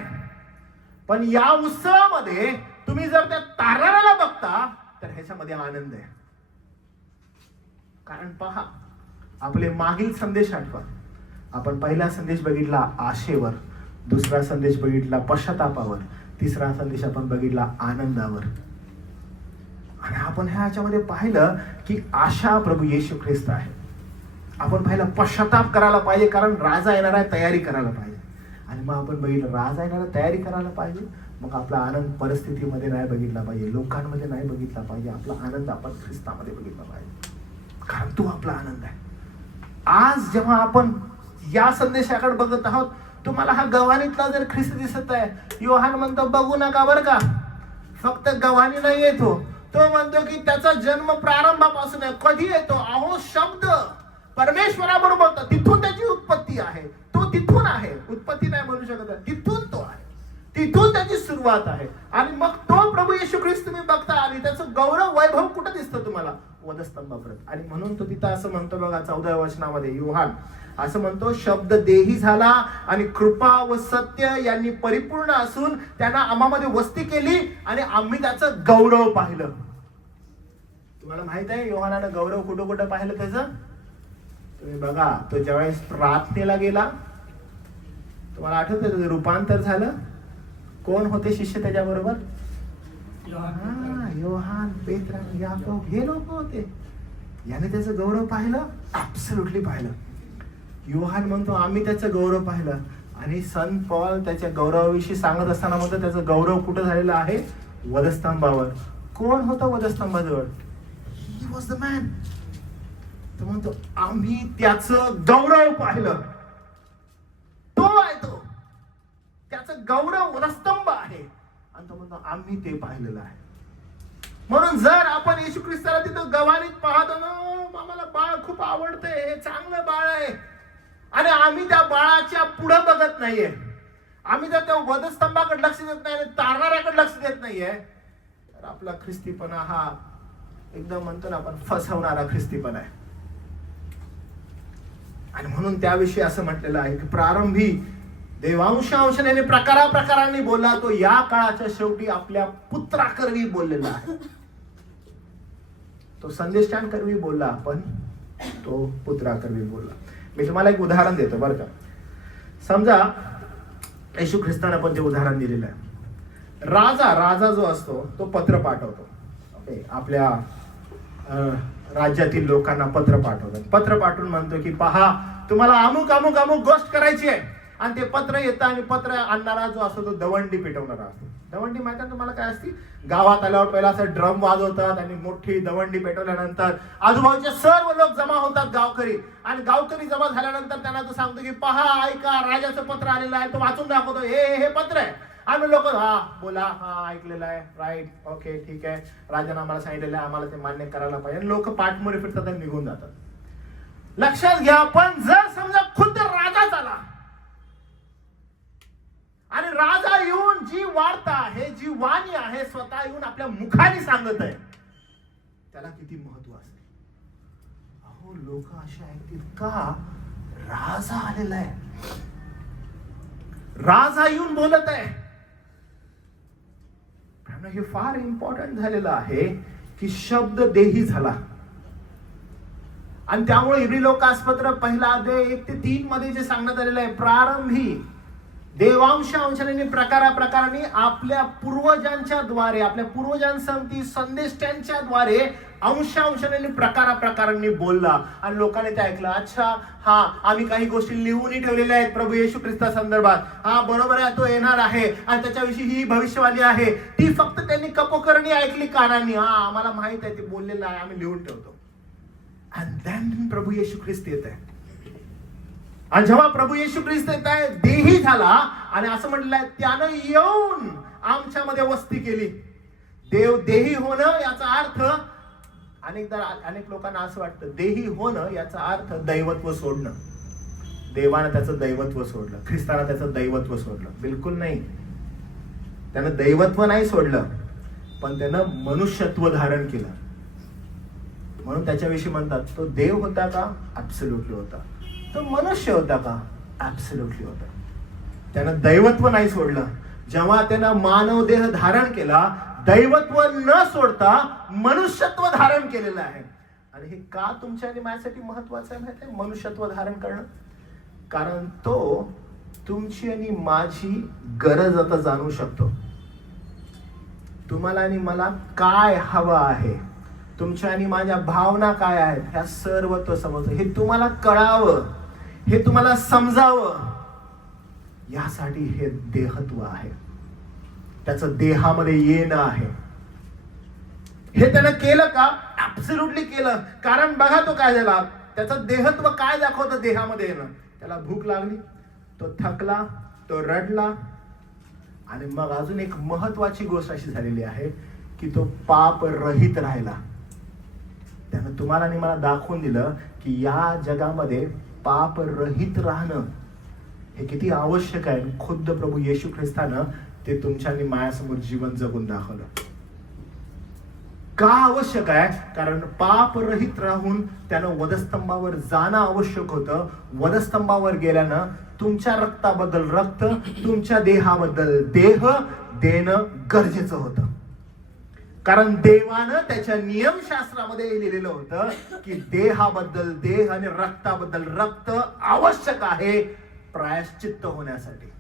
पण या उत्सवामध्ये तुम्ही जर त्या तारणाऱ्याला बघता तर ह्याच्यामध्ये आनंद आहे. कारण पहा, आपले मागील संदेश आठवा. आपण पहिला संदेश बघितला आशेवर, दुसरा संदेश बघितला पश्चातापावर, तिसरा संदेश आपण बघितला आनंदावर. आणि आपण ह्याच्यामध्ये पाहिलं की आशा प्रभू येशू ख्रिस्त आहे. आपण पाहिलं पश्चाताप करायला पाहिजे, कारण राजा येणार आहे, तयारी करायला पाहिजे. आणि मग आपण बघितलं राजा येणार आहे, तयारी करायला पाहिजे. मग आपला आनंद परिस्थितीमध्ये नाही बघितला पाहिजे, लोकांमध्ये नाही बघितला पाहिजे, आपला आनंद आपण ख्रिस्तामध्ये बघितला पाहिजे, कारण तो आपला आनंद आहे. आज जेव्हा आपण या संदेशाकडे बघत आहोत, तुम्हाला हा गव्हाणीतला जर ख्रिस्त दिसत आहे, योहान म्हणतो बघू नका बरं का, फक्त गव्हाणी नाही येतो, तो म्हणतो की त्याचा जन्म प्रारंभापासून आहे. कधी येतो? अहो, शब्द परमेश्वराबरोबर होता, तिथून त्याची उत्पत्ती आहे, तो तिथून आहे. उत्पत्ती नाही म्हणू शकत, तिथून तो आहे, तिथून त्याची सुरुवात आहे. आणि मग तो प्रभू येशू ख्रिस्त तुम्ही बघता आणि त्याचं गौरव वैभव कुठं दिसतं तुम्हाला? वधस्तंभापर्यंत. आणि म्हणून तो तिथं असं म्हणतो बघा 14व्या वचनामध्ये, योहान असं म्हणतो, शब्द देही झाला आणि कृपा व सत्य यांनी परिपूर्ण असून त्यांना आम्हामध्ये वस्ती केली आणि आम्ही त्याचं गौरव पाहिलं. तुम्हाला माहित आहे योहानानं गौरव कुठं कुठं पाहिलं त्याचं? तुम्ही बघा, तो ज्यावेळेस प्रार्थनेला गेला, तुम्हाला आठवतं त्याचं रूपांतर झालं. कोण होते शिष्य त्याच्याबरोबर? योहान, पेत्र, याकोब, हे लोक होते. याने त्याचं गौरव पाहिलं, ऍब्सोल्युटली पाहिलं. योहान म्हणतो आम्ही त्याचं गौरव पाहिलं. आणि संत पॉल त्याच्या गौरवाविषयी सांगत असताना म्हणतो त्याचं गौरव कुठं झालेलं आहे? वधस्तंभावर. कोण होतं वधस्तंभाजवळ? He was the man. तो म्हणतो आम्ही त्याचं गौरव पाहिलं. तो आहे तो, त्याचं गौरव वधस्तंभ आहे. आणि तो म्हणतो आम्ही ते पाहिलेलं आहे. म्हणून जर आपण येशू ख्रिस्ताला तिथं गव्हाणीत पाहतो ना, आम्हाला बाळ खूप आवडतंय, हे चांगलं बाळ आहे, आणि आम्ही त्या बाळाच्या पुढे बघत नाहीये, आम्ही जर त्या वधस्तंभाकडे लक्ष देत नाही, तारणाऱ्याकडे लक्ष देत नाहीये, तर आपला ख्रिस्तीपणा हा एकदम म्हणतो ना आपण फसवणारा ख्रिस्तीपणा आहे. आणि म्हणून त्याविषयी असं म्हटलेलं आहे की प्रारंभी देवांशांशाने प्रकारांनी बोलला, तो या काळाच्या शेवटी आपल्या पुत्राकरवी बोललेला आहे. तो संदेशांकरवी बोलला, पण तो पुत्राकरवी बोलला. मी तुम्हाला एक उदाहरण देतो बरं का. समजा येशू ख्रिस्तानं पण ते उदाहरण दिलेलं आहे. राजा जो असतो तो पत्र पाठवतो. ओके, आपल्या राज्यातील लोकांना पत्र पाठवतात. पत्र पाठवून म्हणतो की पहा, तुम्हाला अमुक अमुक अमुक गोष्ट करायची आहे. आणि ते पत्र येतं आणि पत्र आणणारा जो असतो तो दवंडी पेटवणारा असतो. दवंडी माहिती आहे तुम्हाला काय असती? गावात आल्यावर पहिला असं ड्रम वाजवतात आणि मोठी दवंडी पेटवल्यानंतर आजूबाजूचे सर्व लोक जमा होतात, गावकरी. आणि गावकरी जमा झाल्यानंतर त्यांना तो सांगतो की पहा, ऐका, राजाचं पत्र आलेलं आहे. तो वाचून दाखवतो, हे पत्र आहे. आम्ही लोक हा बोला, हा ऐकलेलं आहे, राईट, ओके, ठीक आहे, राजाने आम्हाला सांगितलेलं आहे, आम्हाला ते मान्य करायला पाहिजे. लोक पाठमोरे फिरतात आणि निघून जातात. लक्षात घ्या, पण जर समजा खुद्द राजाच आला आणि राजा येऊन जी वार्ता आहे, जी वाणी आहे, स्वतः येऊन आपल्या मुखाने सांगत आहे, त्याला किती महत्व असते. अहो, लोक असे ऐकतील का? राजा आलेला आहे, राजा येऊन बोलत आहे. हे फार इम्पॉर्टंट झालेलं आहे की शब्द देही झाला. आणि त्यामुळे इब्री लोकासपत्र पहिला अध्याय 1 ते 3 मध्ये जे सांगण्यात आलेलं आहे, प्रारंभी देवांशाने प्रकाराने आपल्या पूर्वजांच्या द्वारे, आपल्या पूर्वजांसाठी संदेष्ट्यांच्या द्वारे अंशाने प्रकारांनी बोलला. आणि लोकांनी ते ऐकलं, अच्छा, हा, आम्ही काही गोष्टी लिहूनही ठेवलेल्या आहेत प्रभू येशू ख्रिस्ता संदर्भात. हा, बरोबर आहे, तो येणार आहे आणि त्याच्याविषयी ही भविष्यवाणी आहे. ती फक्त त्यांनी कपोकरणी ऐकली कानांनी. हा, आम्हाला माहित आहे, ते बोललेलं आहे, आम्ही लिहून ठेवतो. आणि देन प्रभू येशू ख्रिस्त येत आहे. आणि जेव्हा प्रभू येशू ख्रिस्त येत आहे, देही झाला, आणि असं म्हटलेलं आहे, त्यानं येऊन आमच्यामध्ये वस्ती केली. देव देही होणं याचा अर्थ, अनेक लोकांना असं वाटतं, देही होणं याचा अर्थ दैवत्व सोडणं. देवानं त्याचं दैवत्व सोडलं, ख्रिस्तानं त्याचं दैवत्व सोडलं. बिलकुल नाही. त्यानं दैवत्व नाही सोडलं, पण त्यानं मनुष्यत्व धारण केलं. म्हणून त्याच्याविषयी म्हणतात, तो देव होता का? ऍब्सोल्युटली होता. तो मनुष्य होता का? ऍब्सोल्युटली होता. त्यानं दैवत्व नाही सोडलं. जेव्हा त्यानं मानव देह धारण केला, दैवत्व न सोडता मनुष्यत्व धारण केलेलं आहे. आणि हे का तुमच्या आणि माझ्यासाठी महत्वाचं आहे माहिती आहे, मनुष्यत्व धारण करणं? कारण तो तुमची आणि माझी गरज आता जाणू शकतो. तुम्हाला आणि मला काय हवं आहे, तुमच्या आणि माझ्या भावना काय आहेत, ह्या सर्व तो समजतो. हे तुम्हाला कळावं, हे तुम्हाला समजावं, यासाठी हे देहत्व आहे. त्याचं देहामध्ये येणं आहे. हे त्यानं केलं का? ऍब्सोल्युटली केलं. कारण बघा तो काय झाला, त्याचं देहत्व काय दाखवतं देहामध्ये येणं. त्याला भूक लागली, तो थकला, तो रडला. आणि मग अजून एक महत्वाची गोष्ट अशी झालेली आहे की तो पाप रहित राहिला. त्यानं तुम्हाला आणि मला दाखवून दिलं की या जगामध्ये पाप रहित राहणं हे किती आवश्यक आहे. खुद्द प्रभू येशू ख्रिस्तानं ते तुमच्या आणि माझ्यासमोर जीवन जगून दाखवलं. का आवश्यक आहे? कारण पाप रहित राहून त्यानं वधस्तंभावर जाणं आवश्यक होतं. वधस्तंभावर गेल्यानं तुमच्या रक्ताबद्दल रक्त, तुमच्या देहाबद्दल देह देणं गरजेचं होतं. कारण देवानं त्याच्या नियमशास्त्रामध्ये लिहिलेलं होतं की देहाबद्दल देह आणि रक्ताबद्दल रक्त आवश्यक आहे प्रायश्चित्त होण्यासाठी.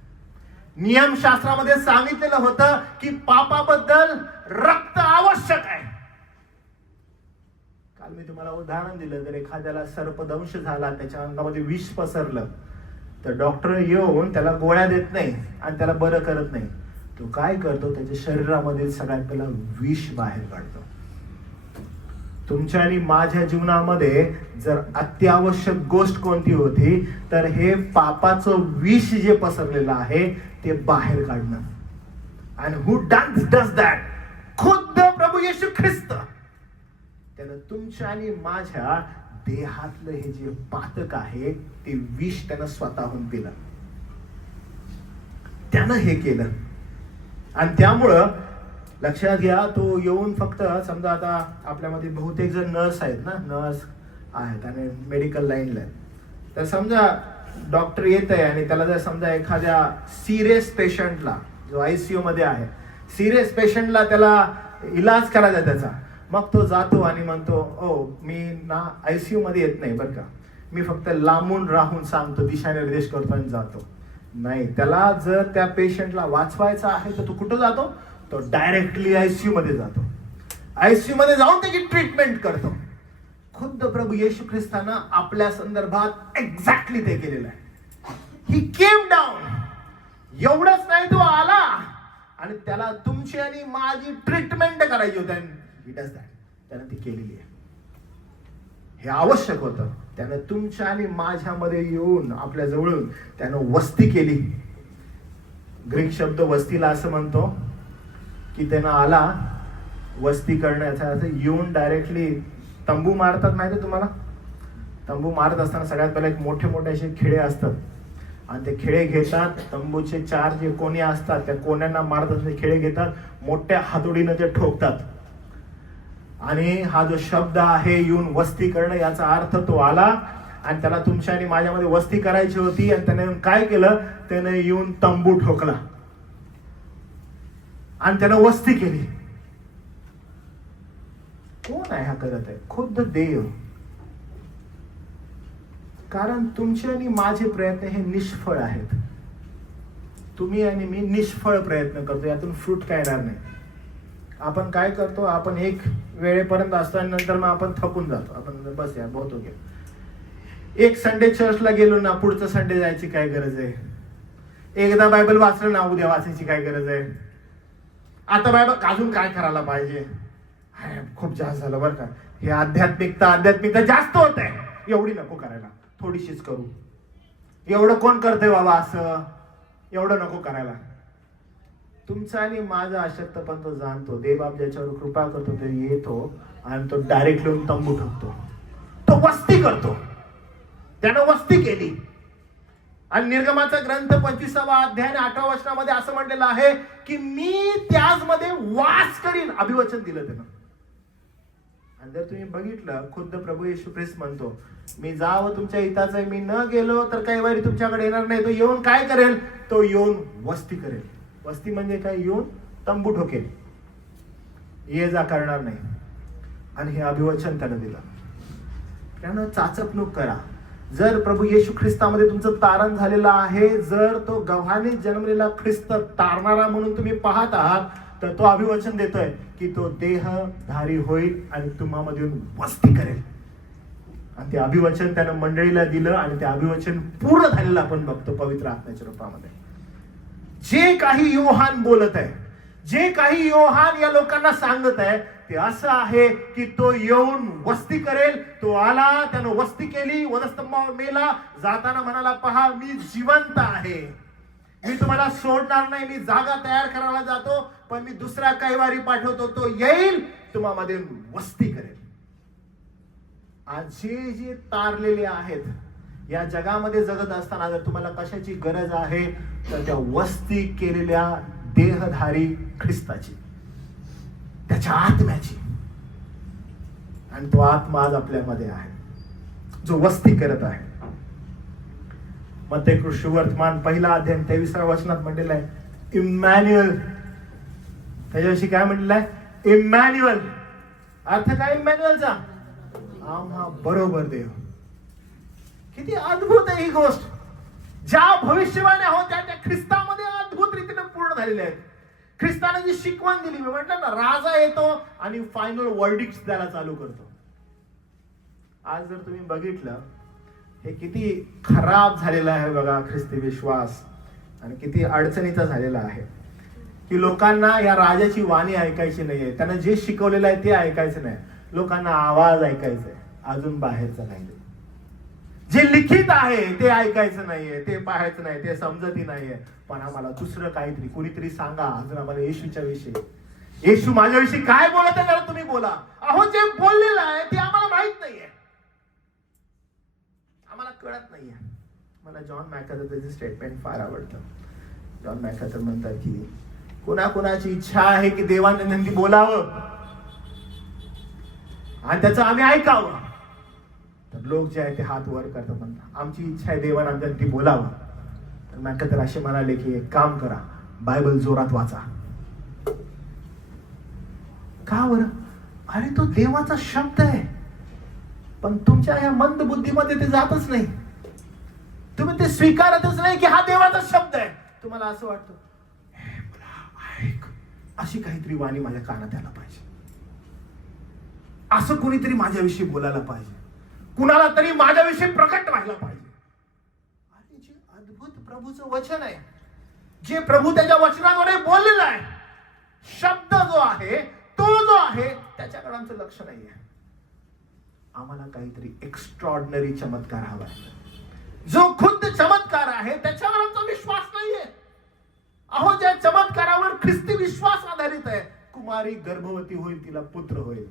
नियमशास्त्रामध्ये सांगितलेलं होतं की पापाबद्दल रक्त आवश्यक आहे. काल मी तुम्हाला उदाहरण दिलं, जर एखाद्याला सर्पदंश झाला, त्याच्या अंगामध्ये विष पसरलं, तर डॉक्टर येऊन त्याला गोळ्या देत नाही आणि त्याला बरं करत नाही. तो काय करतो, त्याच्या शरीरामध्ये सगळ्यात पहिला विष बाहेर काढतो. तुमच्या आणि माझ्या जीवनामध्ये जर अत्यावश्यक गोष्ट कोणती होती, तर हे पापाचं विष जे पसरलेलं आहे ते बाहेर काढणं. आणि हु डज दॅट? खुद्द प्रभू येशू ख्रिस्त. त्यानं तुमच्या आणि माझ्या देहातलं हे जे पातक आहे ते विष त्यानं स्वतःहून पिलं. त्यानं हे केलं. आणि त्यामुळं लक्षात घ्या, तो येऊन फक्त समजा आता आपल्यामध्ये बहुतेक जण नर्स आहेत ना, नर्स आहेत आणि मेडिकल लाईनला आहेत. तर समजा डॉक्टर येत आहे आणि त्याला जर समजा एखाद्या सिरियस पेशंटला, जो ICU मध्ये आहे, सिरियस पेशंटला त्याला इलाज करायचा त्याचा, मग तो जातो आणि म्हणतो, ओ मी ना ICU मध्ये येत नाही बरं का, मी फक्त लांबून राहून सांगतो, दिशानिर्देश करतो आणि जातो. नाही, त्याला जर त्या पेशंटला वाचवायचं आहे तर तो कुठं जातो? तो डायरेक्टली ICU मध्ये जातो. ICU मध्ये जाऊन त्याची ट्रीटमेंट करतो. खुद्द प्रभू येशू ख्रिस्तानं आपल्या संदर्भात एक्झॅक्टली ते केलेलं आहे. ही केम डाऊन. एवढंच नाही, तो आला आणि त्याला तुमची आणि माझी ट्रीटमेंट करायची होती. He does that. त्यानं ती केलेली आहे. हे आवश्यक होतं. त्यानं तुमच्या आणि माझ्यामध्ये येऊन आपल्या जवळून त्यानं वस्ती केली. ग्रीक शब्द वस्तीला असं म्हणतो की त्यानं आला वस्ती करण्याचा अर्थ येऊन डायरेक्टली तंबू मारतात माहिती तुम्हाला. तंबू मारत असताना सगळ्यात पहिले एक मोठे मोठे असे खिळे असतात आणि ते खिळे घेतात. तंबूचे 4 जे कोणी असतात त्या कोण्यांना मारत असताना खिळे घेतात, मोठ्या हातोडीनं ते ठोकतात. आणि हा जो शब्द आहे येऊन वस्ती करणं, याचा अर्थ तो आला आणि त्याला तुमच्या आणि माझ्यामध्ये वस्ती करायची होती. आणि त्याने काय केलं, त्याने येऊन तंबू ठोकला आणि त्यानं वस्ती केली. कोण आहे हा करत आहे? खुद्द देव. कारण तुमचे आणि माझे प्रयत्न हे निष्फळ आहेत. तुम्ही आणि मी निष्फळ प्रयत्न करतो, यातून फ्रूट काय येणार नाही. आपण काय करतो, आपण एक वेळेपर्यंत असतो आणि नंतर मग आपण थकून जातो. आपण बस या बहुत हो गया. एक संडे चर्चला गेलो ना, पुढचं संडे जायची काय गरज आहे. एकदा बायबल वाचलं ना, उद्या वाचायची काय गरज आहे. आता बायबल अजून काय करायला पाहिजे. खूप जास्त झालं बरं का, हे आध्यात्मिकता जास्त होत आहे, एवढी नको करायला, थोडीशीच करू. एवढं कोण करतंय बाबा असं, एवढं नको करायला. तुमचा आणि माझा अशक्त पण तो जाणतो. देवबाप ज्याच्यावर कृपा करतो तो येतो आणि तो डायरेक्ट येऊन तंबू ठोकतो. तो वस्ती करतो. त्यानं वस्ती केली. आणि निर्गमाचा ग्रंथ 25वा अध्याय 8व्या वचनामध्ये असं म्हटलेलं आहे की मी त्याचमध्ये वास करीन. अभिवचन दिलं त्यानं. आणि जर तुम्ही बघितलं, खुद्द प्रभू येशू ख्रिस्त म्हणतो, मी जावं तुमच्या हिताचं आहे, मी न गेलो तर काही वारी तुमच्याकडे येणार नाही. तो येऊन काय करेल, तो येऊन वस्ती करेल. वस्ती म्हणजे काय, येऊन तंबू ठोकेल, ये जा करणार नाही. आणि हे अभिवचन त्यानं दिलं. त्यानं चाचपणूक करा. जर प्रभू येशू ख्रिस्तामध्ये तुमचं तारण झालेलं आहे, जर तो गव्हाने जन्मलेला ख्रिस्त तारणारा म्हणून तुम्ही पाहत आहात, तर तो अभिवचन देतोय की तो देहधारी होईल आणि तुम्हामध्ये येऊन वस्ती करेल. आणि ते अभिवचन त्यानं मंडळीला दिलं आणि ते अभिवचन पूर्ण झालेलं आपण बघतो पवित्र आत्म्याच्या रूपामध्ये. जे काही योहान बोलत आहे, जे काही योहान या लोकांना सांगत आहे, ते असं आहे की तो येऊन वस्ती करेल. तो आला, त्यानं वस्ती केली, वधस्तंभावर मेला, जाताना म्हणाला, पहा मी जिवंत आहे, मी तुम्हाला सोडणार नाही, मी जागा तयार करायला जातो, पण मी दुसरा काही वारी पाठवतो, तो येईल, तुम्हामध्ये वस्ती करेल. आज जे तारलेले आहेत या जगामध्ये जगत असताना जर तुम्हाला कशाची गरज आहे, तर त्या वस्ती केलेल्या देहधारी ख्रिस्ताची, त्याच्या आत्म्याची. आणि तो आत्मा आज आपल्यामध्ये आहे, जो वस्ती करत आहे. मत्ती सुवर्तमान 1 अध्याय 23व्या वचनात म्हटलेलं आहे इम्मॅन्युअल. त्याच्याविषयी काय म्हटलेलं आहे, इम्मॅन्युअल. अर्थ काय इम्मॅन्युअलचा, आम्हा बरोबर देव. किती अद्भुत आहे ही गोष्ट. ज्या भविष्यवाण्या होत्या त्या ख्रिस्तामध्ये अद्भुत रीतीने पूर्ण झालेल्या आहेत. ख्रिस्ताने जी शिकवण दिली, मी म्हटलं ना, राजा येतो आणि फायनल वर्डिक्ट द्यायला चालू करतो. आज जर तुम्ही बघितलं, हे किती खराब झालेलं आहे बघा ख्रिस्ती विश्वास, आणि किती अडचणीचा झालेला आहे की लोकांना या राजाची वाणी ऐकायची नाहीये. त्यांना जे शिकवलेलं आहे ते ऐकायचं नाही. लोकांना आवाज ऐकायचा आहे, अजून बाहेरचा नाही. जे लिखित आहे ते ऐकायचं नाहीये, ते पाहायचं नाही, ते समजतही नाहीये. पण आम्हाला दुसरं काहीतरी, कुणीतरी सांगा अजून आम्हाला येशूच्या विषयी. येशू माझ्याविषयी काय बोलत आहे जरा तुम्ही बोला. अहो, जे बोललेलं आहे ते आम्हाला माहित नाहीये, आम्हाला कळत नाहीये. मला जॉन मॅकॅथरचं स्टेटमेंट फार आवडतं. जॉन मॅकॅथर म्हणतात की कोणाकोणाची इच्छा आहे की देवाने नंदी बोलावं आणि त्याचं आम्ही ऐकावं. तर लोक जे आहे ते हात वर करतात, म्हणतात आमची इच्छा आहे देवाने आमच्यासाठी बोलावं. तर मॅकॅथर असे म्हणाले की एक काम करा, बायबल जोरात वाचा. का बरं? अरे तो देवाचा शब्द आहे, पण तुमच्या या मंद बुद्धीमध्ये ते जातच नाही. तुम्ही ते स्वीकारतच नाही की हा देवाचा शब्द आहे. तुम्हाला असं वाटतं ऐक, अशी काहीतरी वाणी माझ्या कानात यायला पाहिजे, असं कुणीतरी माझ्याविषयी बोलायला पाहिजे, कुणाला तरी माझ्याविषयी प्रकट व्हायला पाहिजे. अरे जे अद्भुत प्रभूचं वचन आहे, जे प्रभू त्याच्या वचनाद्वारे बोललेलं आहे, शब्द जो आहे, तो जो आहे, त्याच्याकडे आमचं लक्ष नाहीये. आम्हाला काहीतरी एक्स्ट्रॉर्डिनरी चमत्कार हवा आहे. जो खुद्द चमत्कार आहे त्याच्यावर आमचा विश्वास नाहीये. अहो, ज्या चमत्कारावर ख्रिस्ती विश्वास आधारित आहे, कुमारी गर्भवती होईल, तिला पुत्र होईल,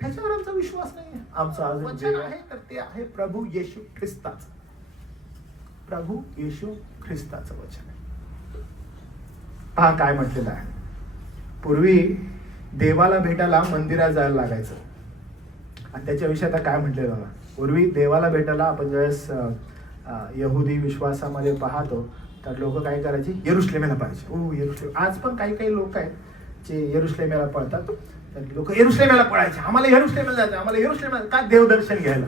त्याच्यावर आमचा विश्वास नाहीये. आमचं आज वचन आहे तर ते आहे प्रभू येशू ख्रिस्ताचं. प्रभू येशू ख्रिस्ताचं वचन आहे. पहा काय म्हटलेलं आहे. पूर्वी देवाला भेटायला मंदिरात जायला लागायचं. आणि त्याच्याविषयी आता काय म्हटलेलं बघा. पूर्वी देवाला भेटायला आपण ज्यावेळेस यहुदी विश्वासामध्ये पाहतो तर लोक काय करायचे, यरुशलेमेला पळायचे. ओ यरुशलेम. आज पण काही काही लोक आहेत जे यरुशलेमेला पळतात. तर लोक यरुशलेमेला पळायचे, आम्हाला यरुशलेमेला जायचं, आम्हाला यरुशलेमेला का, देवदर्शन घ्यायला.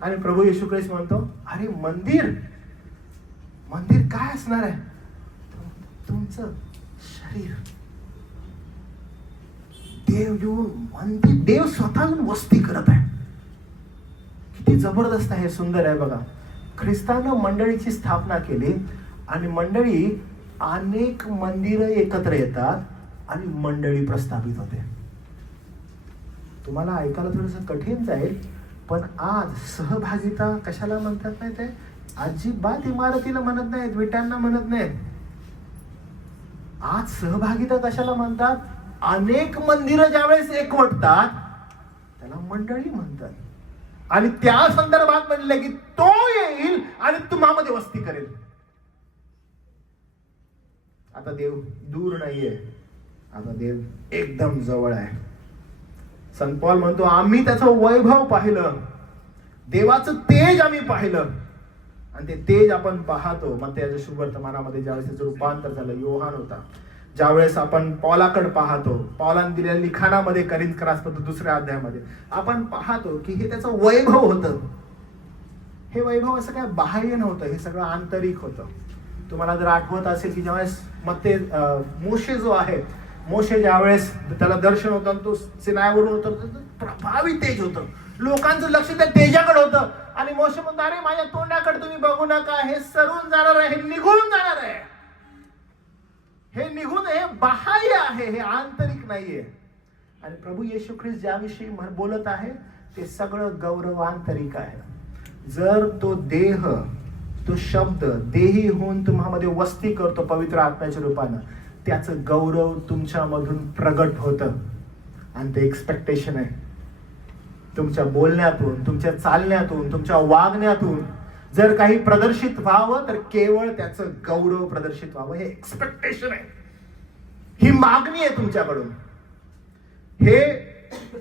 आणि प्रभू येशू ख्रिस्त म्हणतो, अरे मंदिर मंदिर काय असणार आहे, तुमचं शरीर. देव येऊन मंदिर, देव स्वतःहून वस्ती करत आहे. किती जबरदस्त आहे, सुंदर आहे बघा. ख्रिस्तानं मंडळीची स्थापना केली आणि मंडळी, अनेक मंदिरं एकत्र येतात आणि मंडळी प्रस्थापित होते. तुम्हाला ऐकायला थोडंसं कठीण जाईल, पण आज सहभागिता कशाला म्हणतात नाही ते, अजिबात इमारतीला म्हणत नाहीत, विटांना म्हणत नाहीत. आज सहभागिता कशाला म्हणतात, अनेक मंदिरं ज्यावेळेस एकवटतात त्याला मंडळी म्हणतात. आणि त्या संदर्भात म्हणलं की तो येईल आणि तुम्हामध्ये वस्ती करेल. आता देव दूर नाहीये, आता देव एकदम जवळ आहे. संत पौल म्हणतो, आम्ही त्याचं वैभव पाहिलं, देवाचं तेज आम्ही पाहिलं. आणि ते तेज आपण पाहतो मग त्याच्या शुभवर्तमानामध्ये ज्यावेळेस त्याचं रूपांतर झालं, योहान होता. ज्यावेळेस आपण पौलाकडे पाहतो, पौलाने दिलेल्या लिखाणामध्ये करिंथकरासपत्र 2 अध्यायामध्ये आपण पाहतो की हे त्याचं वैभव होतं. हे वैभव असं काय बाह्य नव्हतं, हे सगळं आंतरिक होतं. तुम्हाला जर आठवत असेल की ज्यावेळेस मग ते मोशे जो आहे, मोशे ज्यावेळेस त्याला दर्शन होतं, तो सिनायावरून होतं, प्रभावी तेज होतं, लोकांचं लक्ष त्या तेजाकडे होतं. आणि मोशे म्हणतो, अरे माझ्या तोंडाकडे तुम्ही बघू नका, हे सरून जाणार आहे, हे निघून जाणार आहे. हे निघून, हे बाह्य आहे, हे आंतरिक नाहीये. आणि प्रभू येशू ख्रिस्त ज्याविषयी बोलत आहे ते सगळं गौरव आंतरिक आहे. जर तो देह, तो शब्द देही होऊन तुम्हामध्ये वस्ती करतो पवित्र आत्म्याच्या रूपानं, त्याचं गौरव तुमच्यामधून प्रगट होतं. आणि ते एक्सपेक्टेशन आहे. तुमच्या बोलण्यातून, तुमच्या चालण्यातून, तुमच्या वागण्यातून जर काही प्रदर्शित व्हावं तर केवळ त्याचं गौरव प्रदर्शित व्हावं, हे एक्सपेक्टेशन आहे, ही मागणी आहे तुमच्याकडून. हे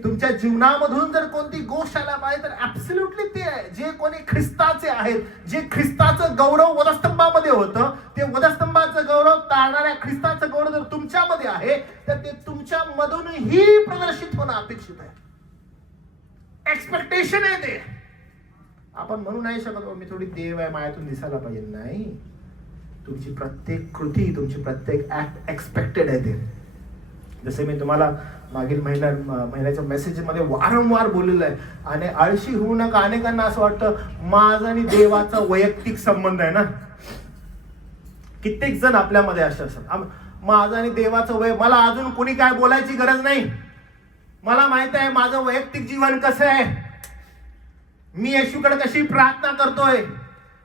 तुमच्या जीवनामधून जर कोणती गोष्ट आला पाहिजे तर ऍब्सोल्युटली ते आहे. जे कोणी ख्रिस्ताचे आहेत, जे ख्रिस्ताचं गौरव वधस्तंभामध्ये होतं, ते वधस्तंभाचं गौरव तारणाऱ्या ख्रिस्ताचं गौरव जर तुमच्यामध्ये आहे तर ते तुमच्या मधूनही प्रदर्शित होणं अपेक्षित आहे. एक्सपेक्टेशन आहे ते. आपण म्हणू नाही शकत मी थोडी देव आहे, मायातून दिसायला पाहिजे. नाही, तुमची प्रत्येक कृती, तुमची प्रत्येक ऍक्ट एक्सपेक्टेड आहे ते. जसे मी तुम्हाला मागील महिन्याच्या मेसेजमध्ये वारंवार बोललेलं आहे. आणि आळशी होऊ नका. अनेकांना असं वाटतं माझा आणि देवाचा वैयक्तिक संबंध आहे ना. कित्येक जण आपल्यामध्ये असे असतात, माझा आणि देवाचं मला अजून कोणी काय बोलायची गरज नाही, मला माहित आहे माझं वैयक्तिक जीवन कसं आहे, मी येशूकडे कशी प्रार्थना करतोय,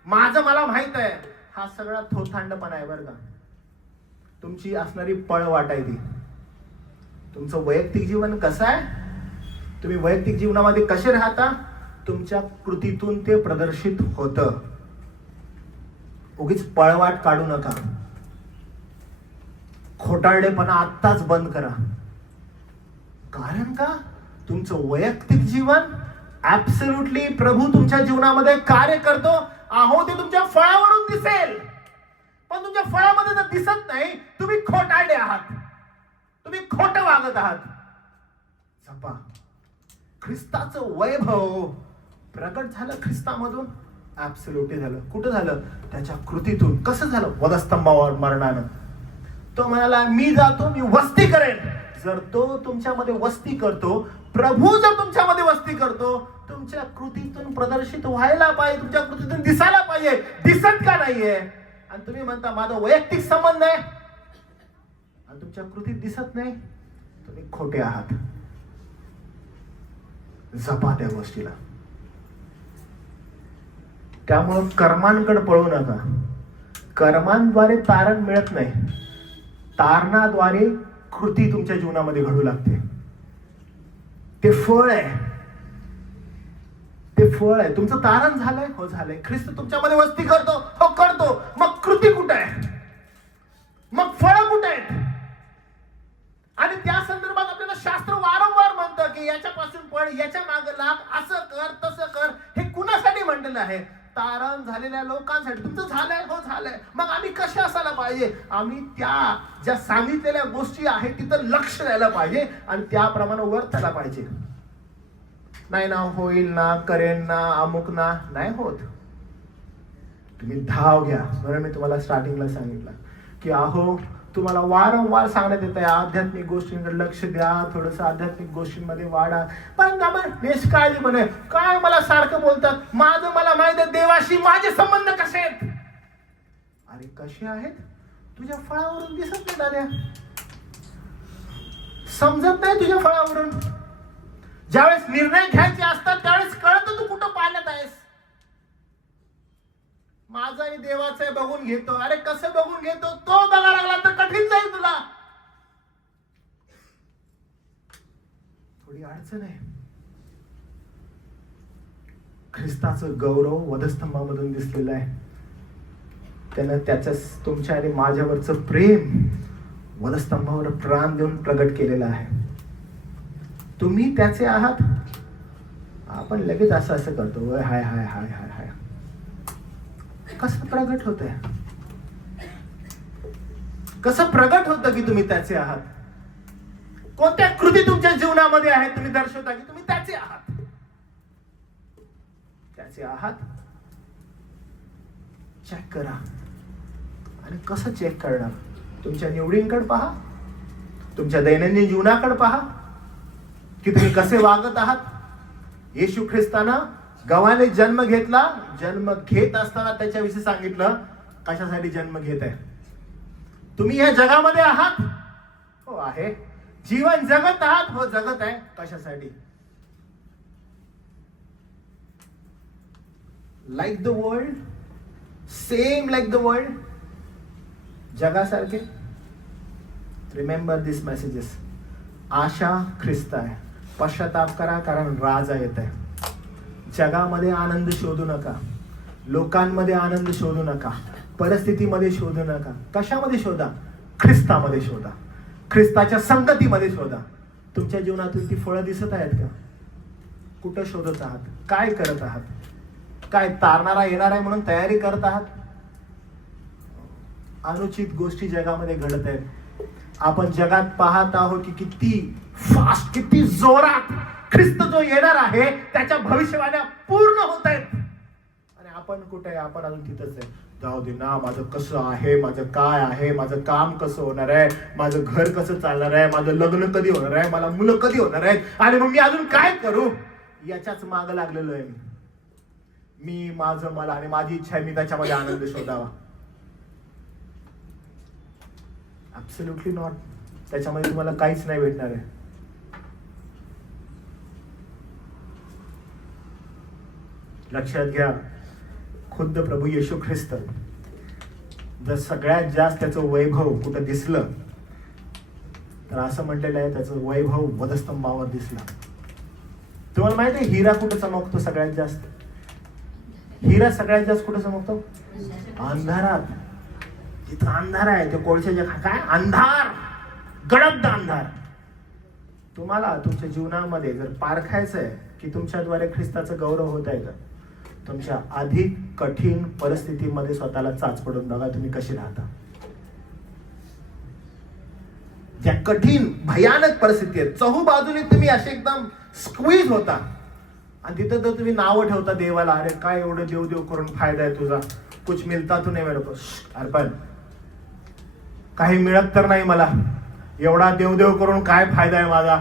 माझं मला माहित आहे. हा सगळा थोथांडपणा आहे बरं का. तुमची असणारी पळवाट आहे ती. तुमचं वैयक्तिक जीवन कसं आहे, तुम्ही वैयक्तिक जीवनामध्ये कसे राहता, तुमच्या कृतीतून ते प्रदर्शित होतं. उगीच पळवाट काढू नका. खोटारडेपणा आत्ताच बंद करा. कारण का, तुमचं वैयक्तिक जीवन ऍब्सोल्युटली प्रभू तुमच्या जीवनामध्ये कार्य करतो. अहो, ते तुमच्या फळावरून दिसेल. पण तुमच्या फळामध्ये जर दिसत नाही, तुम्ही खोटारडे आहात, तुम्ही खोटं वागत आहात. जपा. ख्रिस्ताचं वैभव प्रगट झालं ख्रिस्तामधून, ऍब्सोल्युटली झालं. कुठं झालं, त्याच्या कृतीतून. कसं झालं, वधस्तंभावर मरणानं. तो म्हणाला मी जातो, मी वस्ती करेन. जर तो तुमच्यामध्ये वस्ती करतो, प्रभू जर तुमच्यामध्ये वस्ती करतो, तुमच्या कृतीतून प्रदर्शित व्हायला पाहिजे, तुमच्या कृतीतून दिसायला पाहिजे. दिसत का नाहीये? आणि तुम्ही म्हणता माझा वैयक्तिक संबंध आहे. आणि तुमच्या कृतीत दिसत नाही, तुम्ही खोटे आहात. जपा त्या गोष्टीला. त्यामुळं कर्मांकडे पळू नका. कर्मांद्वारे तारण मिळत नाही, तारणाद्वारे कृती तुमच्या जीवनामध्ये घडू लागते. ते फळ आहे, ते फळ आहे. तुमचं तारण झालंय, हो झालंय. ख्रिस्त तुमच्यामध्ये वस्ती करतो, हो करतो. मग कृती कुठे आहे? मग फळ कुठे आहेत? आणि त्या संदर्भात आपल्याला शास्त्र वारंवार म्हणतं की याच्यापासून पळ, याच्या मागे लाग, असं कर तसं कर. हे कुणासाठी म्हटलेलं आहे? तारण झालेल्या लोकांसाठी. तुमचं झालंय, हो झालंय. मग आम्ही कसे असायला पाहिजे? आम्ही त्या ज्या सांगितलेल्या गोष्टी आहेत तिथं लक्ष द्यायला पाहिजे आणि त्याप्रमाणे वर्तायला पाहिजे. नाही ना, होईल ना, करेन ना, अमुक ना, नाही होत. तुम्ही धाव घ्या. म्हणून मी तुम्हाला स्टार्टिंगला सांगितलं की अहो, तुम्हाला वारंवार सांगण्यात येत आहे आध्यात्मिक गोष्टींकडे लक्ष द्या, थोडस आध्यात्मिक गोष्टींमध्ये वाढा. पण निष्काळजीपणे काय मला सारखं बोलतात, मला माहित आहे देवाशी माझे संबंध कसे आहेत. अरे कसे आहेत? तुझ्या फळावरून दिसत नाही दाद्या, समजत नाही तुझ्या फळावरून. ज्यावेळेस निर्णय घ्यायचे असतात त्यावेळेस कळतं तू कुठं पाण्यात आहेस. माझं आणि देवाचं बघून घेतो. अरे कसं बघून घेतो? तो बघा लागला तर कठीण जाईल तुला. थोडी अडचण आहे. ख्रिस्ताचं गौरव वधस्तंभामधून दिसलेलं आहे. त्यानं त्याच्या तुमच्या आणि माझ्यावरचं प्रेम वधस्तंभावर प्राण देऊन प्रगट केलेलं आहे. तुम्ही त्याचे आहात. आपण लगेच असं असं करतो, हाय हाय हाय हाय हाय. कसं प्रगट होतंय? कसं प्रगट होतं की तुम्ही त्याचे आहात? कोणत्या कृती तुमच्या जीवनामध्ये आहेत तुम्ही दर्शवता की तुम्ही त्याचे आहात? त्याचे आहात. चेक करा. आणि कसं चेक करणार? तुमच्या निवडींकडे पहा, तुमच्या दैनंदिन जीवनाकडे पहा की तुम्ही कसे वागत आहात. येशू ख्रिस्तानं गव्हाने जन्म घेतला. जन्म घेत असताना त्याच्याविषयी सांगितलं कशासाठी जन्म घेत आहे. तुम्ही या जगामध्ये आहात, हो आहे. जीवन जगत आहात, हो जगत आहे. कशासाठी? Like the world, same like the world, जगासारखे. Remember this messages. आशा ख्रिस्त आहे. पश्चाताप करा कारण राजा येत आहे. जगामध्ये आनंद शोधू नका, लोकांमध्ये आनंद शोधू नका, परिस्थितीमध्ये शोधू नका. कशामध्ये शोधा? ख्रिस्तामध्ये शोधा, ख्रिस्ताच्या संगतीमध्ये शोधा. तुमच्या जीवनातून ती फळं दिसत आहेत का? कुठं शोधत आहात? काय करत आहात? काय तारणारा येणार आहे म्हणून तयारी करत आहात? अनुचित गोष्टी जगामध्ये घडत आहेत. आपण जगात पाहत आहोत की किती फास्ट, किती जोरात ख्रिस्त जो येणार आहे त्याच्या भविष्यवाण्या पूर्ण होत आहेत. आणि आपण कुठे आहे? आपण अजून तिथंच आहे. जाऊ दे ना, माझं कसं आहे, माझं काय आहे, माझं काम कसं होणार आहे, माझं घर कसं चालणार आहे, माझं लग्न कधी होणार आहे, मला मुलं कधी होणार आहेत, आणि मग मी अजून काय करू, याच्याच माग लागलेलो आहे. मी माझं मला आणि माझी इच्छा आहे मी त्याच्यामध्ये आनंद शोधावा. Absolutely not. त्याच्यामध्ये तुम्हाला काहीच नाही भेटणार आहे. लक्षात घ्या, खुद्द प्रभू येशू ख्रिस्त जर सगळ्यात जास्त त्याचं वैभव कुठं दिसलं तर असं म्हटलेलं आहे त्याचं वैभव वधस्तंभावर दिसला. तुम्हाला माहिती आहे हिरा कुठं चमकतो सगळ्यात जास्त? हिरा सगळ्यात जास्त कुठं चमकतो? अंधारात. जिथं अंधार आहे ते कोळशाच्या काय अंधार, गडद अंधार. तुम्हाला तुमच्या जीवनामध्ये जर पारखायचं आहे की तुमच्याद्वारे ख्रिस्ताचं गौरव होत आहे का, तुमच्या अधिक कठीण परिस्थितीमध्ये स्वतःला चाच पडून बघा तुम्ही कशी राहता. ज्या कठीण भयानक परिस्थिती आहेत, चहूबाजूने तुम्ही असे एकदम स्क्वीज होता आणि तिथं तर तुम्ही नावं ठेवता देवाला, अरे काय एवढं देव देव करून फायदा आहे तुझा, कुछ मिळता तू नाही मेरे को. अरे पण काही मिळत तर नाही मला, एवढा देवदेव करून काय फायदा आहे माझा,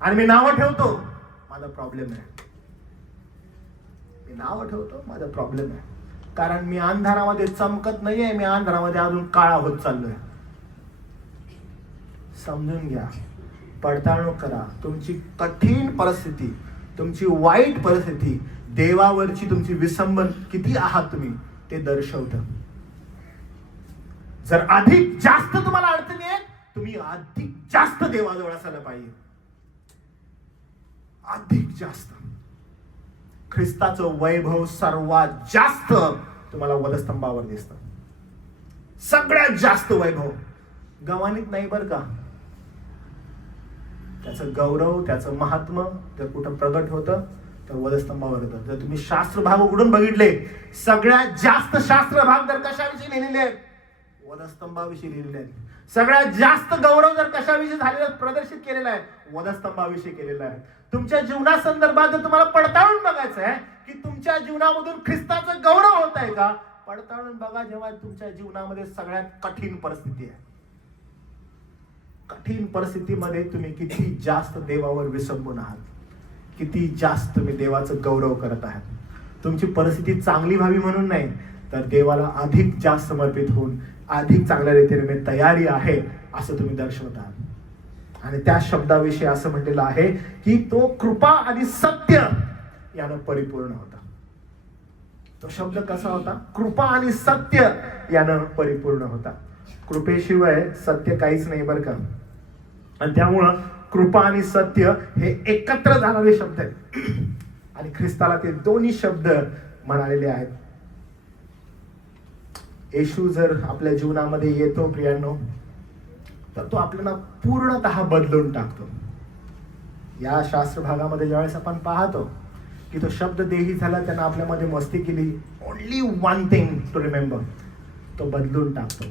आणि मी नावं ठेवतो, माझा प्रॉब्लेम आहे. मी नावं ठेवतो, माझा प्रॉब्लेम आहे. कारण मी अंधारामध्ये चमकत नाहीये, मी अंधारामध्ये अजून काळा होत चाललोय. समजून घ्या, पडताळणूक करा. तुमची कठीण परिस्थिती, तुमची वाईट परिस्थिती, देवावरची तुमची विसंबन किती आहात तुम्ही ते दर्शवतं. जर अधिक जास्त तुम्हाला अडचणी आहेत, तुम्ही अधिक जास्त देवाजवळ असायला पाहिजे. अधिक जास्त. ख्रिस्ताचं वैभव सर्वात जास्त तुम्हाला वधस्तंभावर दिसतं. सगळ्यात जास्त वैभव गव्हाणीत नाही बरं का. त्याचं गौरव, त्याचं महात्म जर कुठं प्रगट होतं तर वधस्तंभावर होतं. जर तुम्ही शास्त्र भाग उघडून बघितले, सगळ्यात जास्त शास्त्र भाग जर कशाविषयी लिहिलेले आहेत, वधस्तंभाविषयी लिहिलेले आहेत. सगळ्यात जास्त गौरव जर कशाविषयी झालेला प्रदर्शित केलेला आहे, वधस्तंभाविषयी केलेला आहे. तुमच्या जीवनासंदर्भात जर तुम्हाला पडताळून बघायचं आहे की तुमच्या जीवनामधून ख्रिस्ताचा गौरव होत आहे का, पडताळून बघा जेव्हा तुमच्या जीवनामध्ये सगळ्यात कठीण परिस्थिती आहे. कठीण परिस्थितीमध्ये तुम्ही किती जास्त देवावर विसंबून आहात, किती जास्त तुम्ही देवाचं गौरव करत आहात. तुमची परिस्थिती चांगली व्हावी म्हणून नाही, तर देवाला अधिक जास्त समर्पित होऊन अधिक चांगल्या रीतीने तयारी आहे असं तुम्ही दर्शवत आहात. आणि त्या शब्दाविषयी असं म्हटलेलं आहे की तो कृपा आणि सत्य यानं परिपूर्ण होता. तो शब्द कसा होता? कृपा आणि सत्य यानं परिपूर्ण होता. कृपेशिवाय सत्य काहीच नाही बरं का. आणि त्यामुळं कृपा आणि सत्य हे एकत्र जाणारे शब्द आहेत. आणि ख्रिस्ताला ते दोन्ही शब्द म्हणालेले आहेत. येशू जर आपल्या जीवनामध्ये येतो प्रियांनो, तर तो आपल्याला पूर्णतः बदलून टाकतो. या शास्त्र भागामध्ये ज्यावेळेस आपण पाहतो की तो शब्द देही झाला, त्यानं आपल्यामध्ये मस्ती केली, only one thing to remember, तो बदलून टाकतो.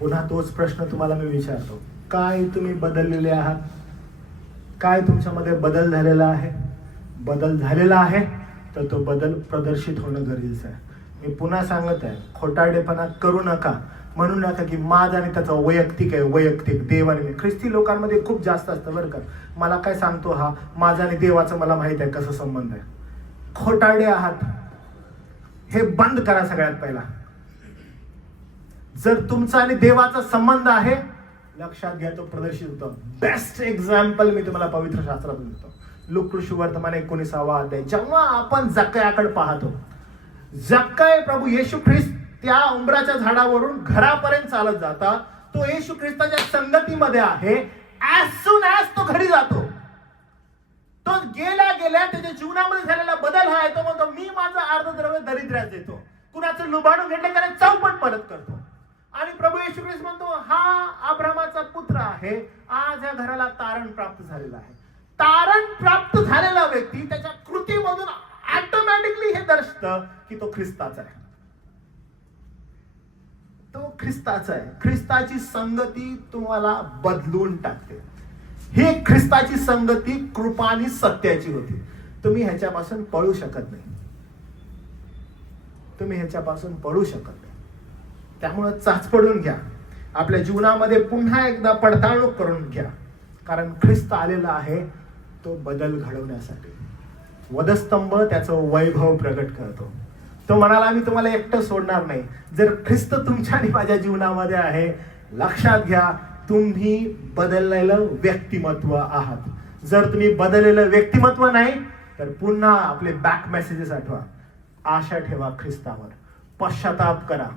पुन्हा तोच प्रश्न तुम्हाला मी विचारतो, काय तुम्ही बदललेले आहात? काय तुमच्यामध्ये बदल झालेला आहे? बदल झालेला आहे तर तो बदल प्रदर्शित होणं गरजेचं आहे. मी पुन्हा सांगत आहे, खोटारडेपणा करू नका. म्हणू नका की माझ आणि त्याचा वैयक्तिक आहे, वैयक्तिक देव आणि मी. ख्रिस्ती लोकांमध्ये खूप जास्त असतं बरं का. मला काय सांगतो हा, माझा आणि देवाचं मला माहित आहे कसं संबंध आहे. खोटारडे आहात, हे बंद करा सगळ्यात पहिला. जर तुमचा आणि देवाचा संबंध आहे, लक्षात घ्या तो प्रदर्शित होतो. बेस्ट एक्झाम्पल मी तुम्हाला पवित्र शास्त्रातून देतो. लूका वर्तमान 19 अध्याय. जेव्हा आपण जक्कयाकडे पाहतो, जक्कय प्रभू येशू ख्रिस्त त्या उंबराच्या झाडावरून घरापर्यंत चालत जाता, तो येशू ख्रिस्ताच्या संगतीमध्ये आहे. ऍज सून ऍज तो घरी जातो, तो गेल्या त्याच्या जीवनामध्ये झालेला बदल हा आहे. तो म्हणतो, मी माझं अर्धद्रव्य दरिद्र्यास देतो, कुणाचं लुबाडून घेतलं त्याला चौपट परत करतो. आणि प्रभू येशू ख्रिस्त म्हणतो, हा अब्रामाचा पुत्र आहे, आज या घराला तारण प्राप्त झालेला आहे. तारण प्राप्त झालेला व्यक्ती त्याच्या कृतीमधून ऑटोमॅटिकली हे दर्शतं की तो ख्रिस्ताचा आहे. तो ख्रिस्ताचा आहे. ख्रिस्ताची संगती तुम्हाला बदलून टाकते. हे ख्रिस्ताची संगती कृपा आणि सत्याची होती. तुम्ही ह्याच्यापासून पळू शकत नाही. तुम्ही ह्याच्यापासून पळू शकत नाही. त्यामुळे चाचपडून घ्या. आपल्या जीवनामध्ये पुन्हा एकदा पडताळणूक करून घ्या. कारण ख्रिस्त आलेला आहे तो बदल घडवण्यासाठी. वधस्तंभ त्याचं वैभव प्रगट करतो. तो म्हणाला, मी तुम्हाला एकटं सोडणार नाही. जर ख्रिस्त तुमच्या आणि माझ्या जीवनामध्ये आहे, लक्षात घ्या, तुम्ही बदललेलं व्यक्तिमत्व आहात. जर तुम्ही बदललेलं व्यक्तिमत्व नाही, तर पुन्हा आपले बॅक मेसेजेस आठवा. आशा ठेवा ख्रिस्तावर, पश्चाताप करा.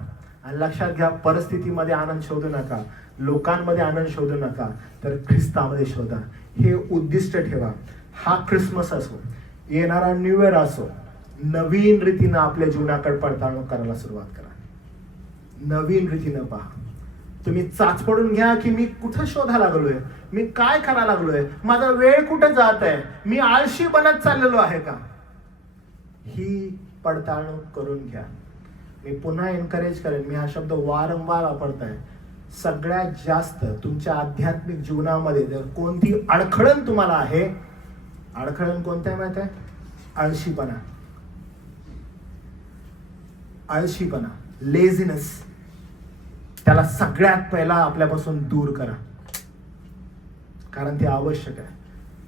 आणि लक्षात घ्या, परिस्थितीमध्ये आनंद शोधू नका, लोकांमध्ये आनंद शोधू नका, तर ख्रिस्तामध्ये शोधा. हे उद्दिष्ट ठेवा. हा ख्रिसमस असो, येणारा न्यू इयर असो, नवीन रीतीनं आपल्या जीवनाकडे पडताळणूक करायला सुरुवात करा. नवीन रीतीनं पहा. तुम्ही चाचपडून घ्या की मी कुठं शोधा लागलोय, मी काय करायला लागलोय, माझा वेळ कुठे जात आहे, मी आळशी बनत चाललेलो आहे का, ही पडताळणूक करून घ्या. मी पुन्हा एनकरेज करेन, मी हा शब्द वारंवार वापरतोय. सगळ्यात जास्त तुमच्या आध्यात्मिक जीवनामध्ये जर कोणती अडखळण तुम्हाला आहे, अडखळण कोणत्या माहिती आहे? आळशीपणा. आळशीपणा, लेझीनेस, त्याला सगळ्यात पहिला आपल्यापासून दूर करा. कारण ते आवश्यक आहे.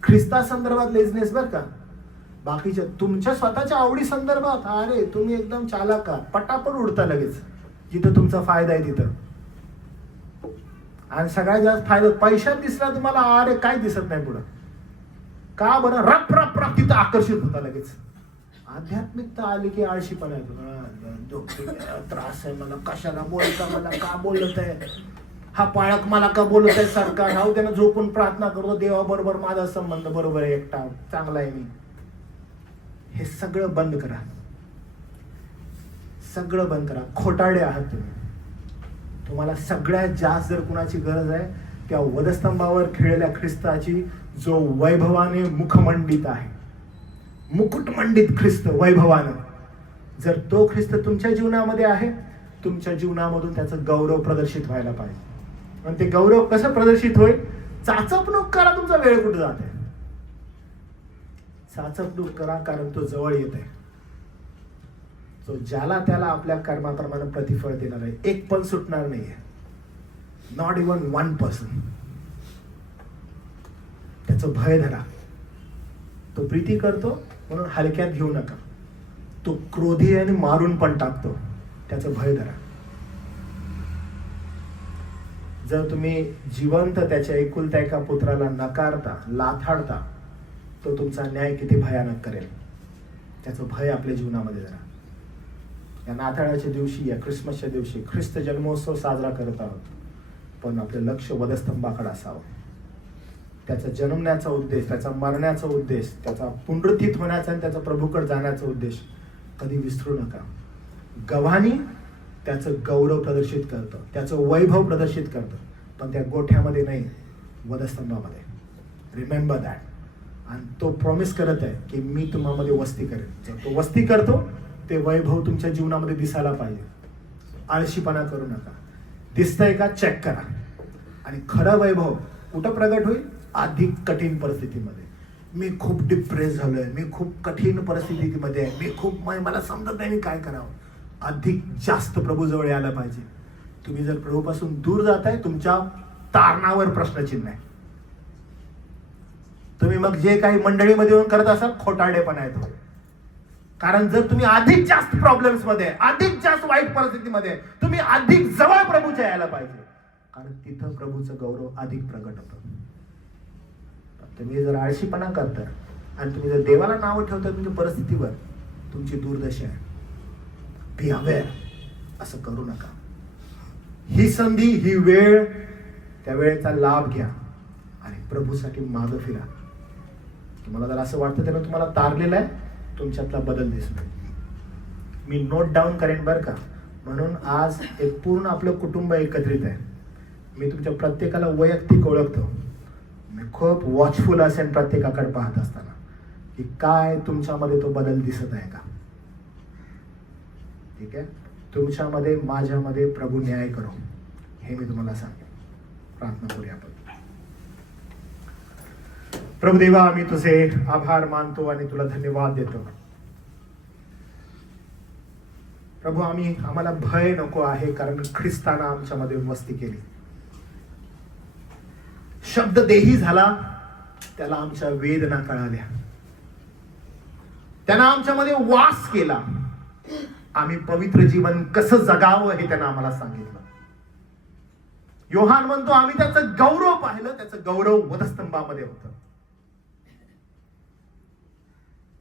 ख्रिस्ता संदर्भात लेझीनेस बरं का. बाकीच्या तुमच्या स्वतःच्या आवडी संदर्भात अरे तुम्ही एकदम चालाक आहात, पटापट उडता लगेच जिथं तुमचा फायदा आहे तिथं. आणि सगळ्यात जास्त फायदा पैशात दिसला तुम्हाला, अरे काय दिसत नाही पुढं. का बरं? रप रप रप तिथं आकर्षित होता लगेच. आध्यात्मिकता आली की आळशीपणा येतो. त्रास आहे मला, कशाला बोलता, मला का बोलत आहे, हा पाळक मला का बोलत आहे सरकार, हा त्यानं झोपून प्रार्थना करतो, देवाबरोबर माझा संबंध बरोबर आहे, एकटा चांगला आहे मी. हे सगळं बंद करा, सगळं बंद करा. खोटारडे आहात तुम्ही. तुम्हाला सगळ्यात जास्त जर कुणाची गरज आहे, त्या वधस्तंभावर खेळलेल्या ख्रिस्ताची, जो वैभवाने मुखमंडित आहे, मुकुटमंडित ख्रिस्त वैभवानं. जर तो ख्रिस्त तुमच्या जीवनामध्ये आहे, तुमच्या जीवनामधून त्याचं गौरव प्रदर्शित व्हायला पाहिजे. आणि ते गौरव कसं प्रदर्शित होईल? चाचपणूक करा. तुमचा वेळ कुठे जात आहे? चाचपणूक करा, कारण तो जवळ येत आहे. तो ज्याला त्याला आपल्या कर्माप्रमाणे प्रतिफळ देणार आहे. एक पण सुटणार नाहीये, नॉट इवन 1%. त्याचं भय धरा. तो प्रीती करतो म्हणून हलक्यात घेऊ नका. तो क्रोधी आणि मारून पण टाकतो, त्याचं भय धरा. जर तुम्ही जिवंत त्याच्या एकुलत्या एका पुत्राला नकारता, लाथाडता, तो तुमचा न्याय किती भयानक करेल. त्याचं भय आपल्या जीवनामध्ये धरा. या नाताळाच्या दिवशी, या ख्रिसमसच्या दिवशी ख्रिस्त जन्मोत्सव साजरा करत आहोत, पण आपलं लक्ष वधस्तंभाकडे असावं. त्याचा जन्मण्याचा उद्देश, त्याचा मरण्याचा उद्देश, त्याचा पुनरुत्थित होण्याचा आणि त्याचा प्रभूकडे जाण्याचा उद्देश कधी विसरू नका. गव्हाणी त्याचं गौरव प्रदर्शित करतं, त्याचं वैभव प्रदर्शित करतं, पण त्या गोठ्यामध्ये नाही, वधस्तंभामध्ये. Remember that. आणि तो प्रॉमिस करत आहे की मी तुम्हामध्ये वस्ती करेन. जर तो वस्ती करतो, ते वैभव तुमच्या जीवनामध्ये दिसायला पाहिजे. आळशीपणा करू नका. दिसतंय का? चेक करा. आणि खरं वैभव कुठं प्रगट होईल? अधिक कठीण परिस्थितीमध्ये. मी खूप डिप्रेस झालोय, मी खूप कठीण परिस्थितीमध्ये आहे, मी खूप, मला समजत नाही मी काय करावं. अधिक जास्त प्रभू जवळ यायला पाहिजे. तुम्ही जर प्रभूपासून दूर जाताय, तुमच्या तारणावर प्रश्नचिन्ह आहे. तुम्ही मग जे काही मंडळीमध्ये येऊन करत असाल, खोटारडेपणा येतो. कारण जर तुम्ही अधिक जास्त प्रॉब्लेम्स मध्ये, अधिक जास्त वाईट परिस्थितीमध्ये, तुम्ही अधिक जवळ प्रभूच्या यायला पाहिजे, कारण तिथं प्रभूचं गौरव अधिक प्रगट होतं. तुम्ही जर आळशीपणा करता आणि तुम्ही जर देवाला नाव ठेवता तुमच्या परिस्थितीवर, तुमची दुर्दशा आहे. Be aware. असं करू नका. ही संधी, ही वेळ, त्या वेळेचा लाभ घ्या आणि प्रभूसाठी मागं फिरा. तुम्हाला जर असं वाटतं त्यानं तुम्हाला तारलेलं आहे, तुमच्यातला बदल दिसतोय. मी नोट डाऊन करेन बरं का. म्हणून आज एक पूर्ण आपलं कुटुंब एकत्रित आहे. मी तुमच्या प्रत्येकाला वैयक्तिक ओळखतो. मी खूप वॉचफुल असेल प्रत्येकाकडे पाहत असताना की काय तुमच्यामध्ये तो बदल दिसत आहे का. ठीक आहे? तुमच्यामध्ये, माझ्यामध्ये प्रभू न्याय करो, हे मी तुम्हाला सांगेन. प्रार्थना करूया आपण. प्रभुदेवा, आम्ही तुझे आभार मानतो आणि तुला धन्यवाद देतो. प्रभू, आम्हाला भय नको आहे, कारण ख्रिस्तानं आमच्यामध्ये वस्ती केली. शब्द देही झाला, त्याला आमच्या वेदना कळाल्या, त्यानं आमच्यामध्ये वास केला. आम्ही पवित्र जीवन कसं जगावं हे त्यानं आम्हाला सांगितलं. योहान म्हणतो आम्ही त्याचं गौरव पाहिलं, त्याचं गौरव वधस्तंभामध्ये होतं.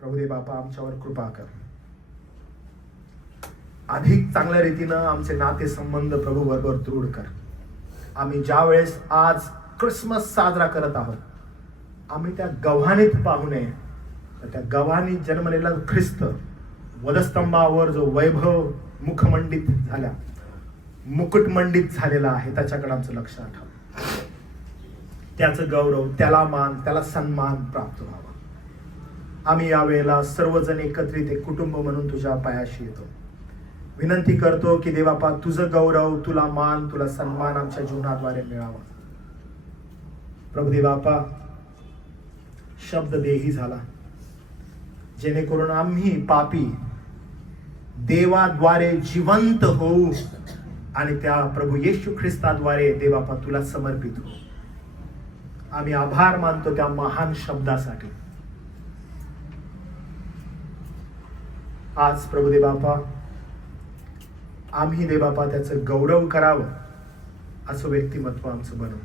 प्रभुदेव बापा, आमच्यावर कृपा कर. अधिक चांगल्या रीतीनं आमचे नाते संबंध प्रभू बरोबर दृढ कर. आम्ही ज्या वेळेस आज ख्रिसमस साजरा करत आहोत, आम्ही त्या गव्हाणीत पाहू नये, तर त्या गव्हाणीत जन्मलेला ख्रिस्त वधस्तंभावर जो वैभव मुखमंडित झाला, मुकुटमंडित झालेला आहे, त्याच्याकडे आमचं लक्ष आठव. त्याचं गौरव, त्याला मान, त्याला सन्मान प्राप्त व्हावा. आम्ही यावेळेला सर्वजण एकत्रित एक कुटुंब म्हणून तुझ्या पायाशी येतो. विनंती करतो की देवापा, तुझं गौरव, तुला मान, तुला सन्मान आमच्या जीवनाद्वारे मिळावा. प्रभुदेवापा, शब्द देही झाला, जेणेकरून आम्ही पापी देवाद्वारे जिवंत होऊ आणि त्या प्रभू येशू ख्रिस्ताद्वारे देवापा तुला समर्पित होऊ. आम्ही आभार मानतो त्या महान शब्दासाठी. आज प्रभुदेव बापा, आम्ही देवबापा त्याचं गौरव करावं, असं व्यक्तिमत्व आमचं बनव.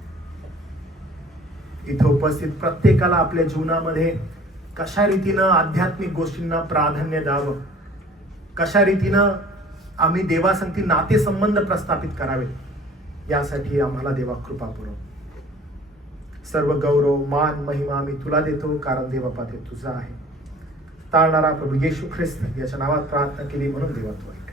इथं उपस्थित प्रत्येकाला आपल्या जीवनामध्ये कशा रीतीनं आध्यात्मिक गोष्टींना प्राधान्य द्यावं, कशा रीतीनं आम्ही देवासंगती नातेसंबंध प्रस्थापित करावे, यासाठी आम्हाला देवा कृपा पुरव. सर्व गौरव मान महिमा आम्ही तुला देतो, कारण देवपाते तुझा आहे. ताळणारा प्रभू येशू ख्रिस्त याच्या नावात प्रार्थना केली म्हणून देवा तू ऐक.